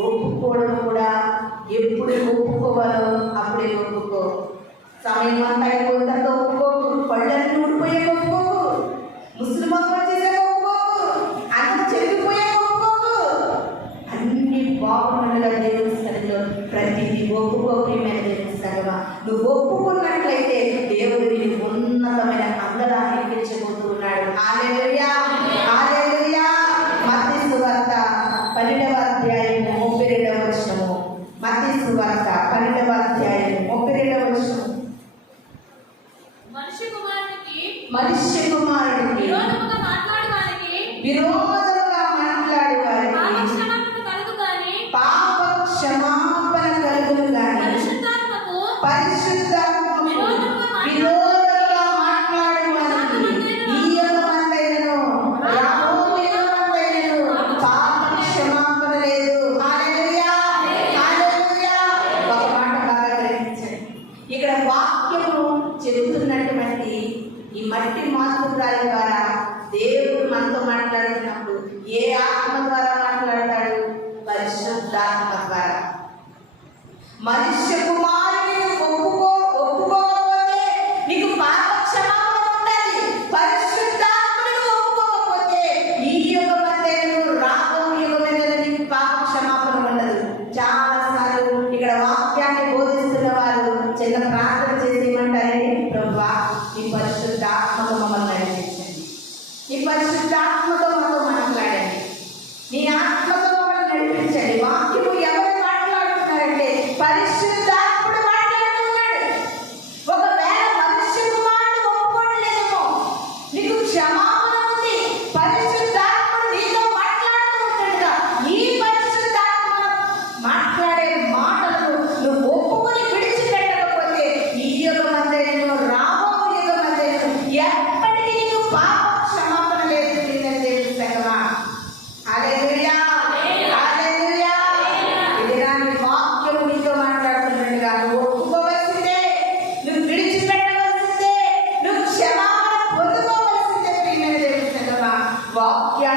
ఒప్పుకోవడం కూడా ఎప్పుడు ఒప్పుకోవాలో అప్పుడే ఒప్పుకో. సమయం అంతా అయిపోయిన తర్వాత ఒప్పుకోకు, పళ్ళని ఊడిపోయే ఒప్పుకోకు, ముస్లిం చేసే ఒప్పుకోకు, అన్నం చెల్లిపోయే ఒప్పుకోకు, అన్ని బాగుండగా దేవుని సన్నిధిలో ప్రతిదీ ఒప్పుకో. ప్రియమైన దేవుని సంగమా, నువ్వు ఒప్పుకున్నట్లయితే దేవుడు నీకు ఉన్నతమైన అందరాన్ని ఎక్కించబోతున్నాడు. హల్లెలూయా, హల్లెలూయా. మత్తయి సువార్త 12వ అధ్యాయము 32వ వచనము. మత్తయి సువార్త 12వ అధ్యాయము 32వ వచనము.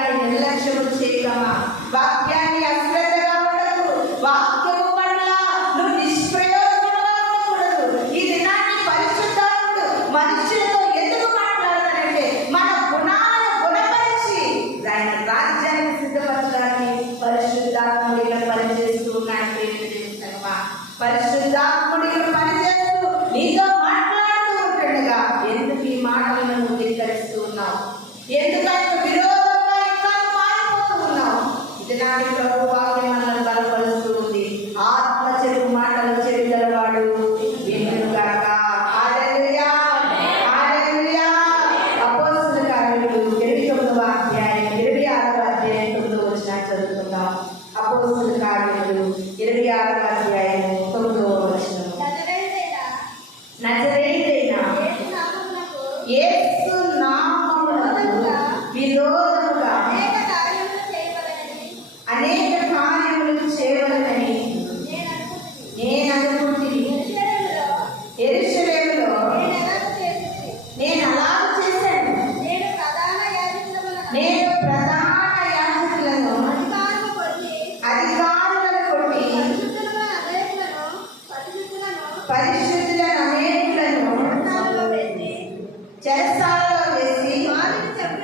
వాక్యాన్ని నిర్లక్ష్యం చేయగలమా? వాక్యాన్ని అశ్రద్ధగా ఉండదు. వాక్యము పట్ల నువ్వు నిష్ప్రయోజనంగా ఉండకూడదు. ఈ దినాన్ని పరిశుద్ధాత్ముడు మనుషులతో ఎందుకు మాట్లాడతాడంటే మన గుణాలను గుణపరిచి ఆయన రాజ్యాన్ని సిద్ధపరచడానికి పరిశుద్ధాత్ముడిగా పనిచేస్తూ ఉన్నాడు. పరిశుద్ధాత్ముడిగా పనిచేస్తూ నీతో మాట్లాడుతూ ఉంటుండగా ఎందుకు ఈ మాటలను నువ్వు ధిక్కరిస్తూ ఉన్నావు? ఎందుకంటే విరోధంగా ఇంకా మారిపోతూ ఉన్నావు. ఇది నాటి ప్రభు వాక్యం మనల్ని బలపరుస్తూ ఉంది. ఆత్మ చెడు మాటలు చెవిగలవాడు వినుగాక. హల్లెలూయా, హల్లెలూయా. అపోస్తలుల కార్యములు 29వ అధ్యాయం 26వ అధ్యాయం 9వ వచనం చదువుకుందాం. అపోస్తలుల కార్యములు 26వ అధ్యాయం 9వ వచనం. నజరేయుడైన యేసు నామమునకు విరోధముగా అనేక కార్యములు చేయవలెనని నేను అనుకుంటుని. యెరూషలేములో నేను అలాగ చేశాను. నేను ప్రధాన యాజకులను అధికారులను కొట్టి పరిశుద్ధులను అనేకులను చెరసాలలో వేసి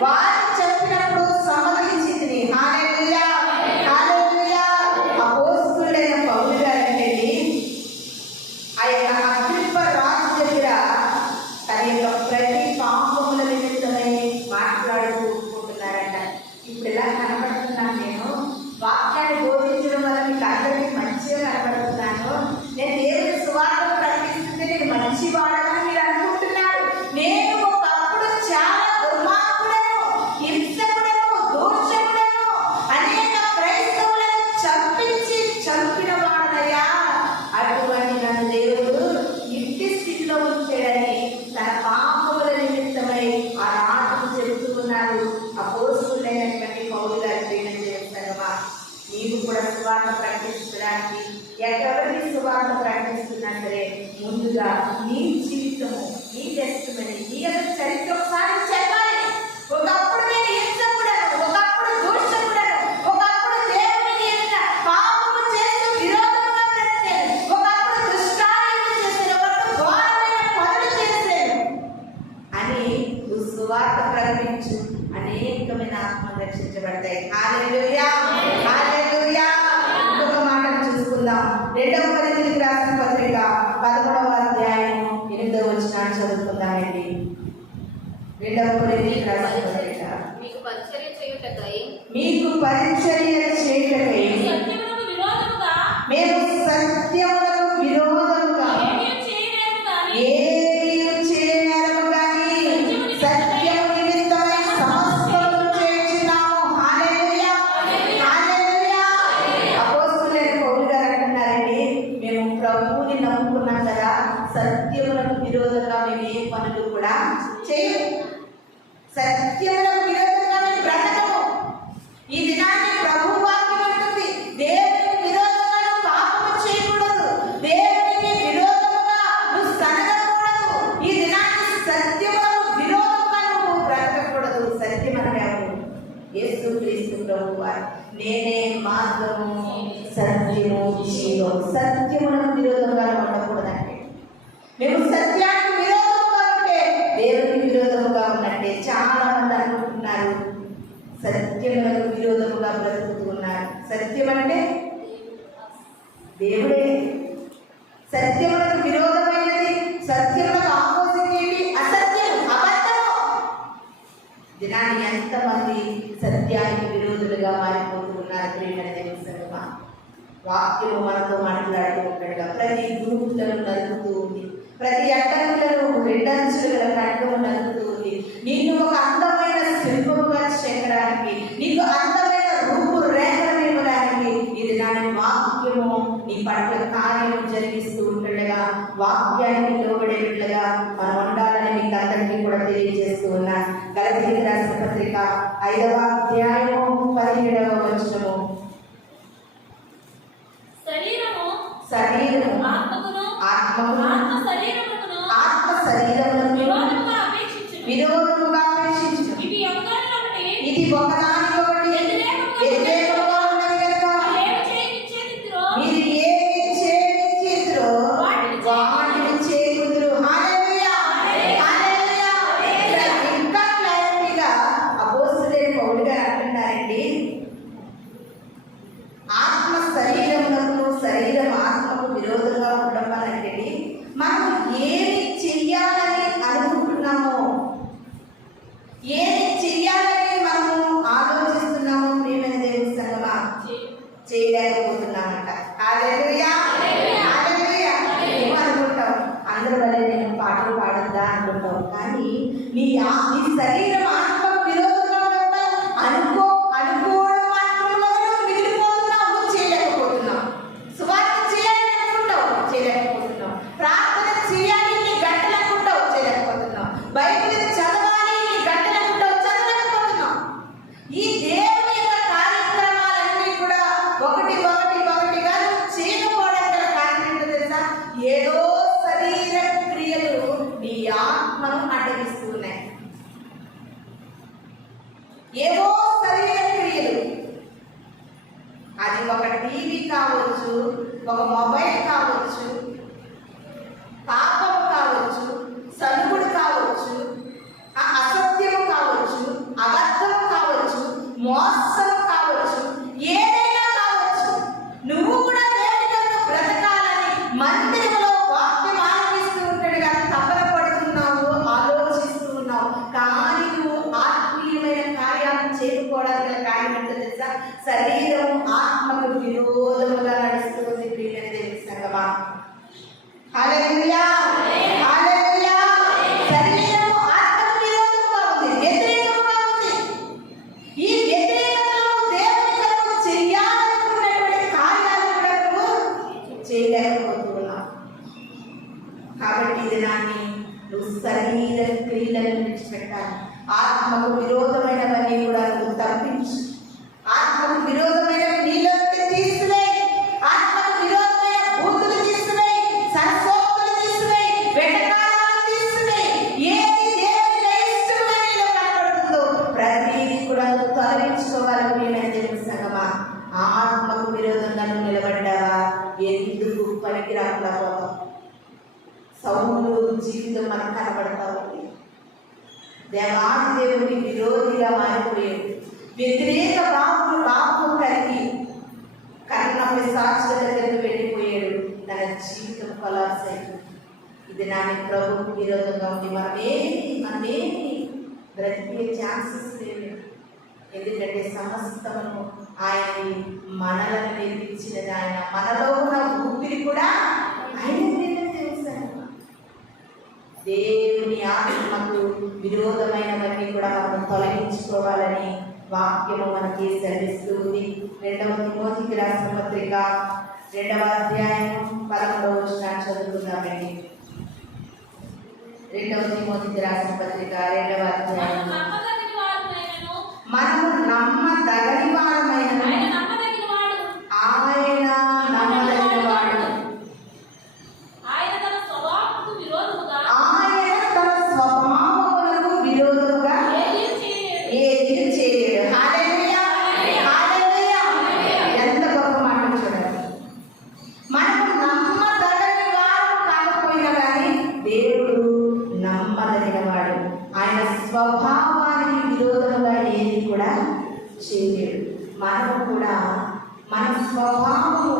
వారు చెప్పినప్పుడు సమ్మతించింది. హల్లెలూయా, హల్లెలూయా. అపోస్తలుడైన పౌలు గారంటే ఆ యొక్క అగ్రిప్ప రాజు దగ్గర తన యొక్క ప్రతి పాపముల నిమిత్తమై మాట్లాడుకుంటున్నారంట. ఇప్పుడు ఇలా కనబడుతున్నాను. నేను వాక్యాన్ని బోధించడం వల్ల మీకు అందరికీ మంచిగా కనబడుతున్నాను. నేను దేవుని సువార్త ప్రకటిస్తుంటే నేను మంచివాడని మీరు అనుకుంటున్నారు. నేను ఒకప్పుడు చాలా దుర్మార్గుడను, హింసకుడను, దూషకుడను, అనేక క్రైస్తవులను చంపిన వాడనయ్యా. అటువంటి నన్ను దేవుడు ఇంటి స్థితిలో ఉంచాడని తన పాపముల నిమిత్తమై ఆ రాజుకు చెబుతూ ఉన్నారు. అపోస్తలుడైనటువంటి పౌలు గారు చేస్తారమ్మా. నీవు కూడా సువార్త ప్రకటించడానికి ఎవరిని సువార్త ప్రకటిస్తున్నా సరే ముందుగా నీ జీవితము, నీ టెస్టిమనీ, నీ యొక్క చరిత్ర ఒకసారి చెప్పాలి. ఒకప్పుడు నేను హింసకుడను, ఒకప్పుడు దూషకుడను, ఒకప్పుడు దేవునికి ఎదుట పాపము చేస్తూ విరోధంగా బ్రతికాను, ఒకప్పుడు దుష్కార్యములు చేశాను, ఒకప్పుడు ఘోరమైన పనులు చేశాను అని నువ్వు సువార్త ప్రకటించు. అనేకమైన ఆత్మలు రక్షించబడతాయి. హల్లెలూయా, హల్లెలూయా. ఇంకొక మాటను చూసుకుందాం. 2వ కొరింథీయులకు రాసిన పత్రిక 11వ అధ్యాయం 8వ వచనాన్ని చదువుకుందామండి. 2వ కొరింథీయులకు రాసిన పత్రిక మీకు పరిచర్య చేయుటకై మేము సత్యమునకు విరోధముగా ఏమీ చేయనేరము గాని సత్యము నిమిత్తమై సమస్తము చేయుచున్నాము. హల్లెలూయా, హల్లెలూయా. అపోస్తలులైన పౌలు గారు అంటున్నారండి, మేము ప్రభువుని నమ్ముకున్నాం కదా, సత్యమునకు విరోధంగా మేము ఏ పనులు కూడా చేయము. సత్యమునకు విరోధంగా మేము బ్రతకము. ఈ దినాన్ని ప్రభు వాక్యం అంటుంది, దేవునికి విరోధంగా నువ్వు పాపము చేయకూడదు, దేవునికి విరోధముగా నువ్వు సనగకూడదు. ఈ దినాన్ని సత్యమునకు విరోధంగా నువ్వు బ్రతకకూడదు. సత్యమనగా యేసుక్రీస్తు ప్రభువారు నేనే మార్గము, సత్యము, జీవం. సత్యమునకు విరోధంగా ఉండకూడదంటే మేము సత్యానికి విరోధంగా ఉంటే దేవునికి విరోధముగా ఉన్నట్టే. చాలా మంది అనుకుంటున్నారు సత్యములకు విరోధముగా బ్రతుకుతున్నారు. సత్యం అంటే దేవుడే. సత్యములకు విరోధమైనది, సత్యములకు ఆపోజిట్ ఏంటి? అసత్యం, అబద్ధము. దినాన్ని ఎంతమంది సత్యానికి విరోధులుగా మారిపోతున్నారు. ప్రియమైన దేవుని సంగమా, వాక్యము మనతో మాట్లాడుతూ ఉంటాడుగా ప్రతి గ్రూపులను నలుపుతూ ఉంది, ప్రతి అడ్డంకులను రెండంచులు గల ఖడ్గము నలుపుతూ ఉంది. నిన్ను ఒక అందమైన శిల్పముగా చెక్కడానికి, నీకు అందమైన రూపురేఖలు ఇవ్వడానికి ఇది నాని వాక్యము నీ పట్ల కార్యము జరిగిస్తూ ఉంటుండగా వాక్యానికి లోబడేట్లుగా మనం ఉండాలని మీకు అందరికీ కూడా తెలియజేస్తూ ఉన్నాను. గలతీయులకు రాసిన పత్రిక 5వ అధ్యాయము 17వ వచనము. శరీరము ఆత్మకును ఆత్మ శరీరమును విరోధముగా అపేక్షించును. ఇది ఒకదానికొకటి ఆత్మ శరీరములకు శరీరం ఆత్మకు విరోధంగా ఉండడం అంటే మనం ఏమి చెయ్యాలని అనుకుంటున్నామో, ఏమి చెయ్యాలని మనము ఆలోచిస్తున్నామో ప్రియమైన దేవుని సంగమా చేయలేకపోతున్నామంట. హల్లెలూయా హల్లెలూయా. ఏమనుకుంటాం? అందరి వల్ల నేను పాటలు పాడద్దా అనుకుంటాం. కానీ నీ శరీరం ఆత్మకు విరోధంగా ఉండడం అనుకోవడం మాత్రంలో మిగిలిపోతున్నావు, నువ్వు చేయలేకపోతున్నావు. సువార్త చేయాలని అనుకుంటావు, చేయలేకపోతున్నావు. ప్రార్థన చేయాలి నీ గంటలు అనుకుంటావు, చేయలేకపోతున్నావు. బైబిల్ చదవాలి నీ గంటలు అనుకుంటావు, చదవలేకపోతున్నావు. ఈ దేవుని యొక్క కార్యక్రమాలన్నీ కూడా ఒకటిగా చేయకపోవడానికి గల కారణం ఏంటో తెలుసా? ఏదో శరీర క్రియలు నీ ఆత్మను అడ్డగిస్తున్నాయి. ఏవో శరీర క్రియలు, అది ఒక టీవీ కావచ్చు, ఒక మొబైల్ కావచ్చు, పాపం కావచ్చు, సలుగుడు కావచ్చు, అసత్యము కావచ్చు, అబద్ధము కావచ్చు, మోసం కావచ్చు, ఏదైనా కావచ్చు. నువ్వు కూడా దేవుని కొరకు బ్రతకాలని మందిరంలో వాక్యం ఆలపిస్తూ ఉంటాడు కానీ తపన పడుతున్నావు, ఆలోచిస్తూ ఉన్నావు. కానీ నువ్వు ఆత్మీయమైన కార్యాలను చేసుకోవడానికి గల కారణం ఏంటో తెలుసా? శరీరం ఆత్మకు విరోధముగా నడుస్తుంది ప్రియమైన దేవుని సంగమా. హల్లెలూయా హల్లెలూయా. శరీరము ఆత్మకు విరోధముగా ఉంది, వ్యతిరేకంగా ఉంది. ఈ వ్యతిరేకతలో దేవుని కొరకు చేయాలనుకున్నటువంటి కార్యాలు కూడా నువ్వు చేయలేకపోతున్నావు. కాబట్టి ఇది నాన్ని నువ్వు శరీర క్రియలను విడిచిపెట్టాలి. ఆత్మకు విరోధమైనవన్నీ కూడా నువ్వు తప్పించు. ఆత్మకు విరోధమైనవి నీలోకి తీసివేయి. ఆత్మకు విరోధమైన బూతులు తీసివేయి, సంసోక్తులు తీసివేయి, వెటకారాలు తీసివేయి. ఏది దేవునికి ఇష్టంగా నీలో కనబడుతుందో ప్రతిదీ కూడా నువ్వు తొలగించుకోవాలి ప్రియమైన దేవుని సంగమా. ఆత్మకు విరోధంగా నువ్వు నిలబడ్డావా? ఎందుకు పనికి రాకుండా పోతావు? సౌలు జీవితం మనకు కనబడతా ఉంది. దేవాది దేవుని విరోధిగా మారిపోయాడు. వ్యతిరేక పాపం కలిగి కర్ణ పిశాచుల దగ్గరికి వెళ్ళిపోయాడు. తన జీవితం కొలాప్స్ అయింది. ఇది నా ప్రభువుకు విరోధంగా ఉంది. మనమేమి బ్రతికే ఛాన్సెస్ లేవు. ఎందుకంటే సమస్తము ఆయన్ని మనలను నిర్మించినది ఆయన. మనలో ఉన్న ఊపిరి కూడా ఆయన తెలుసాను. దేవుని ఆత్మకు విరోధమైనవన్నీ కూడా మనం తొలగించుకోవాలని వాక్యము మనకి సెలవిస్తుంది. 2వ తిమోతికి రాసిన పత్రిక 2వ అధ్యాయం 11వ వచనం చదువుకుందామండి. 2వ తిమోతికి రాసిన పత్రిక 2వ అధ్యాయం. మనము నమ్మదగని వారమైన ఆయన నమ్మదగిన వాడు, ఆయన తన స్వభావములకు విరోధముగా ఏది చేయలేడు. హల్లెలూయా హల్లెలూయా. ఎంత గొప్ప మాట చూడండి. మనము నమ్మదగని వారు కాకపోయినా కానీ దేవుడు నమ్మదగిన వాడు. ఆయన స్వభావానికి విరోధముగా ఏది కూడా చేయలేడు. మనం కూడా మన స్వభావము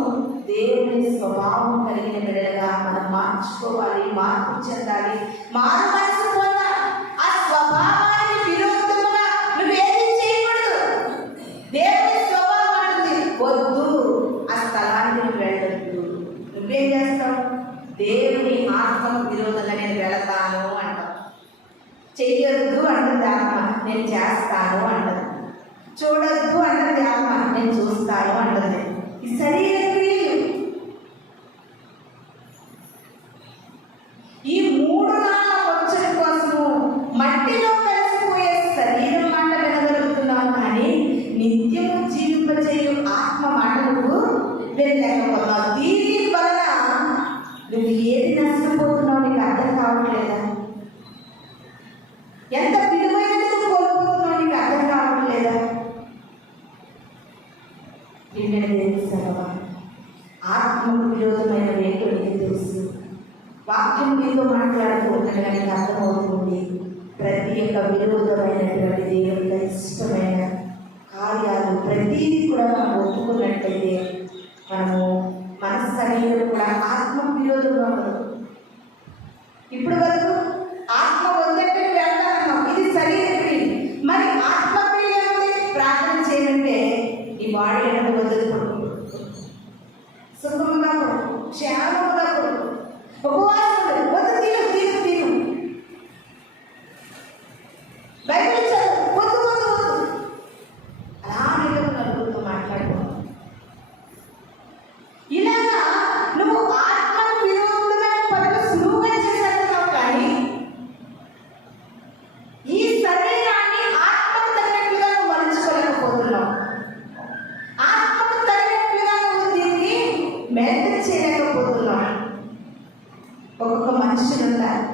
దేవుని స్వభావం కలిగిన బిడ్డలుగా మనం మార్చుకోవాలి, మార్పు చెందాలి, మారు మనసు పొందాలి. ఆ స్వభావానికి విరోధముగా నువ్వేది చేయకూడదు. దేవుని స్వభావం అంటుంది వద్దు, ఆ స్థలానికి నువ్వు వెళ్ళొద్దు. నువ్వేం చేస్తావు? దేవుని ఆత్మకు విరోధంగా నేను వెళతాను అంటావు. చెయ్యొద్దు అంటుంది ఆత్మ, నేను చేస్తాను అంటది. చూడొద్దు అంటుంది ఆత్మ, నేను చూస్తాను అంటుంది. ఈ శరీర క్రియలు, ఈ 3 నాళ్ళ వచ్చుల కోసము మట్టిలో కలిసిపోయే శరీరం మాట వినగలుగుతున్నావు కానీ నిత్యము జీవింపచేయు ఆత్మ మాట నువ్వు వినలేకపోతున్నావు. దీని వలన నువ్వు ఏది నష్టపోతున్నావు నీకు అర్థం కావట్లేదా? ఎంత విలువైనది కోల్పోతున్నావు నీకు అర్థం కావట్లేదా? ఆత్మకు విరోధమైన రేటు నీకు తెలుసు. వాక్యం మీతో మాట్లాడుతూ ఉండగా నీకు అర్థమవుతుంది. ప్రతి ఒక్క విరోధమైనటువంటి దేవునికి ఇష్టమైన కార్యాలు ప్రతిదీ కూడా మనం ఒప్పుకున్నట్లయితే మనము మన శరీరం కూడా ఆత్మ విరోధంగా ఉండదు. ఇప్పుడు వరకు ఆత్మ వద్దటే వెళ్తానన్నాం, ఇది శరీర క్రియ. మరి ఆత్మ క్రియ ఏముంది? ప్రార్థన చేయాలంటే ఈ బాడీ అనేది వద్దకు పడుతుంది, సుఖముగా పడుతుంది, క్షేమంగా పడుతుంది, ఉపవాసం వద్దు, తిను తిను తిను, బైబిల్ చదువు, వద్దు వద్దు వద్దు, అలాగే నలుగురితో మాట్లాడుకో. ఇలాగా నువ్వు ఆత్మకు విరోధమైన పనులు సులువుగా చేసేస్తున్నావు, కానీ ఈ శరీరాన్ని ఆత్మకు తగినట్లుగా నువ్వు మలుచుకోలేకపోతున్నావు. ఆత్మకు తగినట్లుగా నువ్వు దీన్ని మెయింటైన్ చేయలేకపోతున్నావు. ఒక్కొక్క మనుషులు ఉన్నారు,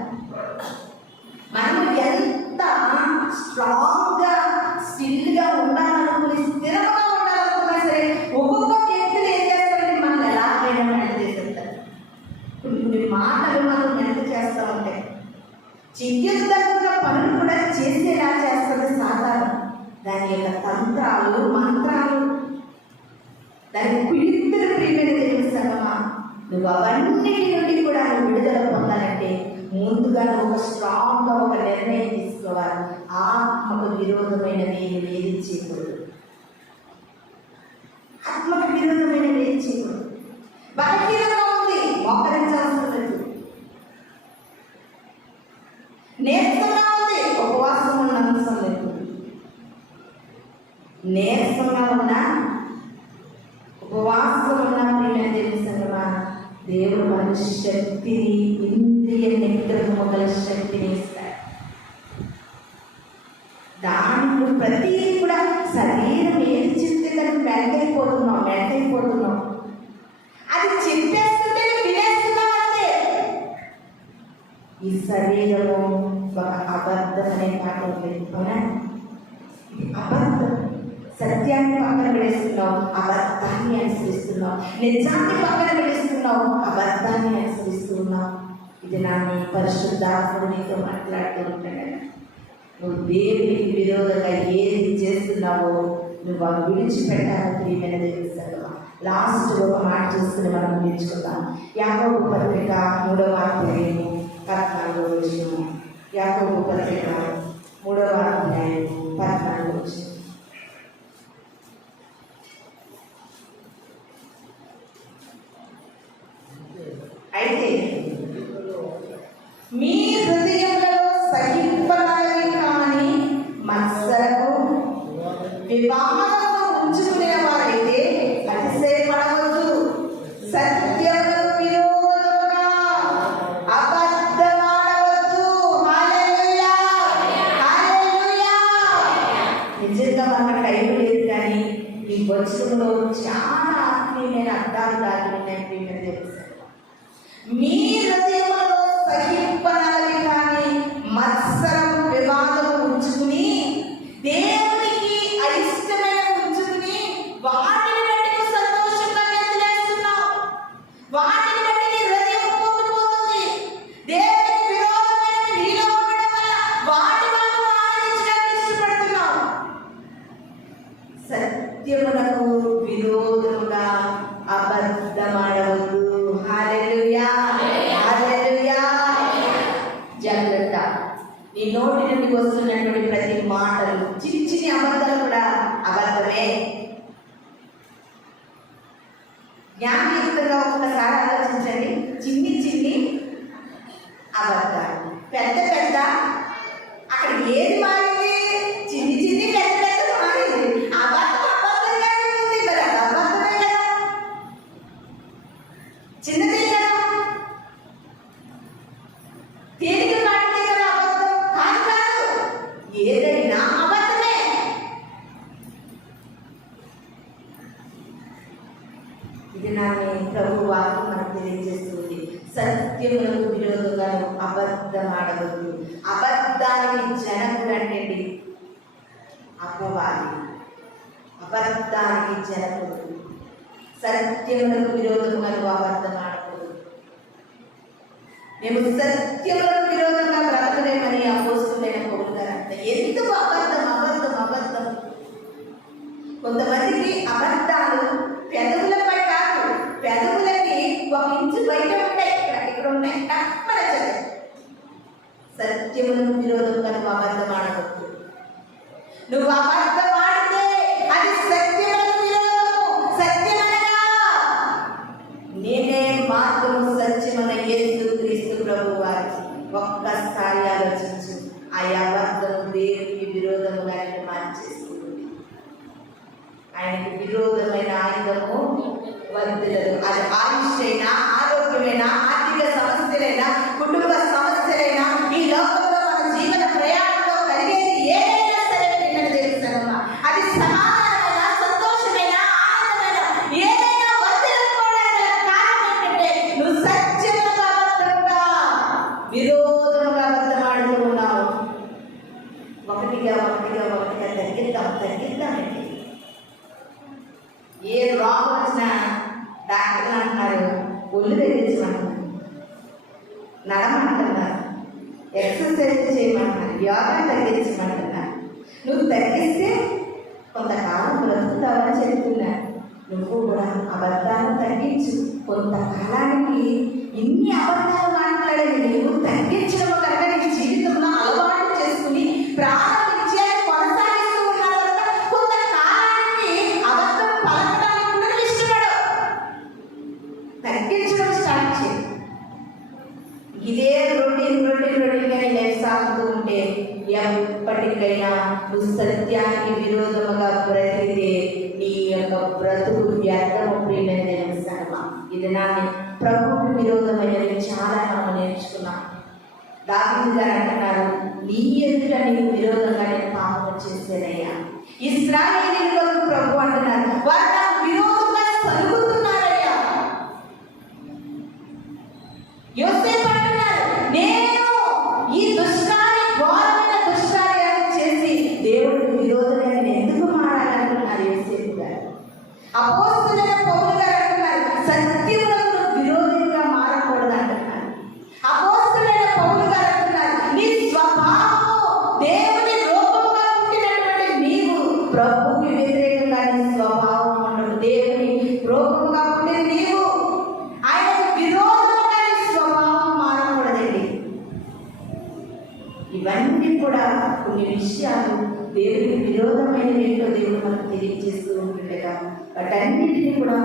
మనం ఎంత స్ట్రాంగ్గా స్టిల్గా ఉండాలనుకుని స్థిరంగా ఉండాలనుకున్నా సరే ఒక్కొక్క వ్యక్తులు ఏం చేస్తారంటే మనం ఎలాగైనా మెంట చేసేస్తారు. కొన్ని మాటలు మనం మెంట చేస్తూ ఉంటాయి. చెయ్యొద్దనుకున్న పనులు కూడా చేసేలా చేస్తుంది సాధారణ. దాని యొక్క తంత్రాలు, మంత్రాలు, దాని కుయుక్తులు ప్రియమైన దేవుని సంగమా, నువ్వు అవన్నిటి నుండి కూడా నువ్వు విడుదల పొందాలంటే ముందుగా నువ్వు ఒక స్ట్రాంగ్గా ఒక నిర్ణయం తీసుకోవాలి. ఆత్మకు విరోధమైనది ఏది చేయకూడదు. ఆత్మకు విరోధమైనది ఏది చేయకూడదు. బలహీనంగా ఉంది, మోకరించాల్సిన లేదు. నీరసంగా ఉంది, ఉపవాసం ఉన్న అవసరం లేదు. నీరసంగా ఉన్నా ఉపవాసం ఉన్న ప్రియమైన దేవుని సంగమా, దేవుడు మనకు శక్తిని, ఇంద్రియ నిగ్రహము గల శక్తిని ఇస్తాడు. దాంట్లో ప్రతిదీ కూడా శరీరం ఏది చెప్తే దాన్ని మెంటైపోతున్నాం. అది చెప్పేస్తుంటే వినేస్తున్నాం అంతే. ఈ శరీరము ఒక అబద్ధం అనే మాట ఉంది, అవునా? అబద్ధం. సత్యాన్ని పక్కన పెడేస్తున్నావు, అబద్ధాన్ని అనుసరిస్తున్నావు. నిజాన్ని పక్కన పెడేస్తున్నావు, అబద్ధాన్ని అనుసరిస్తున్నావు. ఇది నా నీ పరిశుద్ధాత్ముడు నీతో మాట్లాడుతూ ఉంటాడు. నువ్వు దేవునికి విరోధంగా ఏది చేస్తున్నావో నువ్వు అవి విడిచిపెట్టాలని ప్రియమైన దేవుని సంగమా. లాస్ట్ ఒక మాట చూసుకుని మనం నేర్చుకుందాం. యాకోబు పత్రిక 3వ అధ్యాయము 14వ వచనము. యాకోబు పత్రిక 3వ అధ్యాయము 14వ వచనం. అయితే మీ హృదయంలో సహింపగలవి కానీ మత్సరము వివాహము ఉంచుకునే వారైతే అతిశయపడవద్దు. సత్యములకు విరోధముగా అబద్ధమాడవద్దు. హల్లెలూయా, హల్లెలూయా. నిజంగా మన టైం లేదు, కానీ ఈ వచనంలో చాలా ఆత్మీయమైన అర్థాలు దాగి ఉన్నాయి. మీ హృదయంలో సహింపనవి కానీ మత్సరము వివాదము ఉంచుకుని, దేవునికి అయిష్టమైన ఉంచుకుని వాటిని బట్టి నువ్వు సంతోషంగా గెంతులేస్తున్నావు. వాటిని బట్టి నీ హృదయం పొంగిపోతుంది. దేవునికి విరోధమైనవి నీలో ఉండడం వల్ల వాటి వల్ల నువ్వు ఆనందించడానికి ఇష్టపడుతున్నావు. సత్యమునకు విరోధముగా అబద్ధమాడవద్దు. హల్లెలూయా, హల్లెలూయా. జాగ్రత్త. నీ నోటి నుండి వస్తున్నటువంటి ప్రతి మాటలు, చిన్ని అబద్ధాలు కూడా అబద్ధమే. జ్ఞానయుక్తంగా ఒక్కసారి ఆలోచించండి. చిన్ని అబద్ధాలు, పెద్ద పెద్ద, అక్కడ ఏది మారింది? చిన్ని పెద్ద పెద్ద మారింది. అబద్ధంగానే ఉంది, మరి అది అబద్ధమే కదా, చిన్నదే కదా, దేనికి మారింది కదా అబద్ధం కాదు. ఏదైనా అబద్ధమే. ఇది నా ప్రభు వాక్కు మనకు తెలియజేస్తుంది. సత్యములకు విరోధంగా అబద్ధమాడవద్దు. అబద్ధానికి జనకుడు అంటే అపవాది. అబద్ధానికి జనకుడు. సత్యములకు విరోధంగా అబద్ధమాడకూడదు. మేము సత్యములకు విరోధంగా బ్రతకలేమని అపోస్తులైన పౌలు గారు అంటే ఎందుకు అబద్ధం అబద్ధం అబద్ధం? మొదటి అబద్ధాలు పెదవులపై కాదు, పెదవులకి ఒక ఇంచు బయట ఉంటాయి, ఇక్కడ ఉన్నాయి. మన సత్యములకు విరోధంగా నువ్వు అబద్ధం ఆడవద్దు. నువ్వు అబద్ధం ఆడితే అది సత్యములకు విరోధము. సత్యమనగా నేనే మార్గము సత్యమన యేసుక్రీస్తు ప్రభువు వారు. ఒక్కసారి ఆలోచించు, ఆ అబద్ధం దేవునికి విరోధముగా మార్చేస్తుంది. ఆయనకి విరోధమైన ఆయుధము వర్తిల్లదు. అది ఆయుష్ అయినా, ఆరోగ్యమైనా, ఆర్థిక సమస్యలైనా, కుటుంబ సమస్యలైనా, ఈ లోకంలో మన జీవన ప్రయాణంలో కలిగేది ఏదైనా సరే నిన్న తెలుస్తానమ్మా, అది సమాధానమైన, సంతోషమైన, ఆనందమైన ఏదైనా వర్తిల్లకపోవడానికి కారణం ఏంటంటే నువ్వు సత్యముగా అబద్ధంగా విరోధముగా అబద్ధమాడుతూ ఉన్నావు. ఒకటిగా తగ్గిద్దామండి. ఏ రోగం వచ్చినా డాక్టర్లు అంటున్నారు ఒళ్ళు తగ్గించమంటున్నారు, నడమంటున్నారు, ఎక్సర్సైజ్ చేయమంటున్నారు, యోగా తగ్గించమంటున్నారు. నువ్వు తగ్గిస్తే కొంతకాలం బ్రతుకుతావని చెప్తున్నారు. నువ్వు కూడా అబద్ధాలు తగ్గించు. కొంతకాలానికి ఇన్ని అబద్ధాలు మాట్లాడేది నువ్వు తగ్గించడం కనుక నీ జీవితంలో అలవాటు చేసుకుని ప్రారంభించే కొనసాగిస్తూ ఉన్న తర్వాత కొంతకాలానికి అబద్ధం పలకడానికి కూడా ఇష్టపడు. తగ్గించడం స్టార్ట్ చేయి. ఇదే రొటీన్గా నీ లైఫ్ సాగుతూ ఉంటే ఎప్పటికైనా నువ్వు సత్యానికి విరోధముగా బ్రతికితే నీ యొక్క బ్రతుకు వ్యర్థము. ప్రియమైన సర్వ ఇది నా ప్రభువుకి విరోధమైనవి చాలా మనం నేర్చుకున్నాం. దావీదు గారు అంటున్నారు, నీ ఎదుట నీకు విరోధంగా నేను పాపం చేసేదయ్యా. ఇశ్రాయేలీయులకు ప్రభు అంటున్నారు, వారు నాకు విరోధంగా సలుగుతున్నారయ్యా. యోసేపు అంటున్నారు, నేను ఈ దుష్కార్య ఘోరమైన దుష్కార్యాలు చేసి దేవుడికి విరోధంగా నేను ఎందుకు మారాలనుకున్నారు యోసేపు గారు. అపోస్తలుడైన పౌలు గారు అంటున్నారు, సత్యములకు విరోధంగా మారకూడదు అంటున్నారు. అపోస్తలుడైన పౌలు గారు అంటున్నారు, నీ స్వభావము దేవుని రూపముగా పుట్టినటువంటి నీవు ప్రభువుకి వ్యతిరేకంగా నీ స్వభావం ఉండదు. దేవుని రూపముగా పుట్టిన నీవు ఆయనకు విరోధంగా నీ స్వభావం మారకూడదండి. ఇవన్నీ కూడా కొన్ని విషయాలు దేవునికి విరోధమైన ఏంటో దేవుడు మనకు తెలియజేస్తూ ఉంటుండగా వాటన్నిటినీ కూడా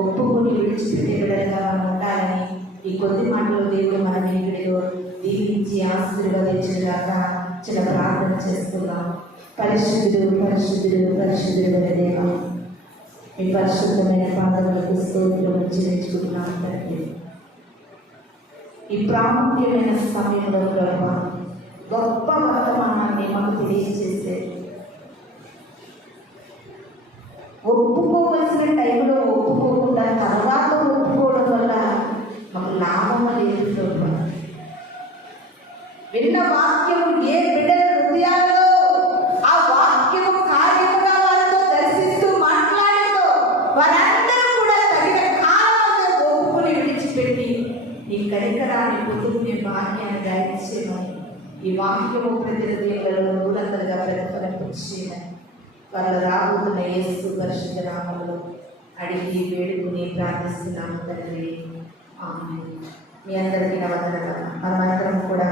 ఒప్పుకొని విడిచిపెట్టే విధంగా మనం ఉండాలని ఈ కొద్ది మాటలో దేవుడు మన వీడిలో దీవించి ఆశీర్వదించేలాగ చిన్న ప్రార్థన చేస్తున్నాం. పరిశుద్ధుడు దేవ, మీ పరిశుద్ధమైన పాదములకు స్తోత్రం చెల్లించుకుంటున్నాం తండ్రి. ఈ ప్రాముఖ్యమైన సమయంలో ప్రభు గొప్ప వర్తమానాన్ని మాకు తెలియజేసే, ఒప్పుకోవలసిన టైంలో ఒప్పుకోకుండా తర్వాత ఒప్పుకోవడం వల్ల మాకు లాభం లేదు ప్రభు. విన్న వాక్యము ఏ బిడ్డల హృదయాల్లో ఆ వాక్యము కార్యముగా వారితో దర్శిస్తూ మాట్లాడుతూ వారందరూ కూడా తగిన కాలంలో ఒప్పుకుని విడిచిపెట్టి నీ కనికరాన్ని పొందుకునే భాగ్యాన్ని దయచేయమని ఈ వాక్యము ప్రతి హృదయాలలో నూరంతలుగా ప్రతిఫలించేయమని వాళ్ళు రాబోతున్న యేసు పరిశుద్ధ నామములో అడిగి వేడుకుని ప్రార్థిస్తున్నాము తండ్రి. ఆమేన్. మీ అందరికీ నా వందనాలు. మనమందరం కూడా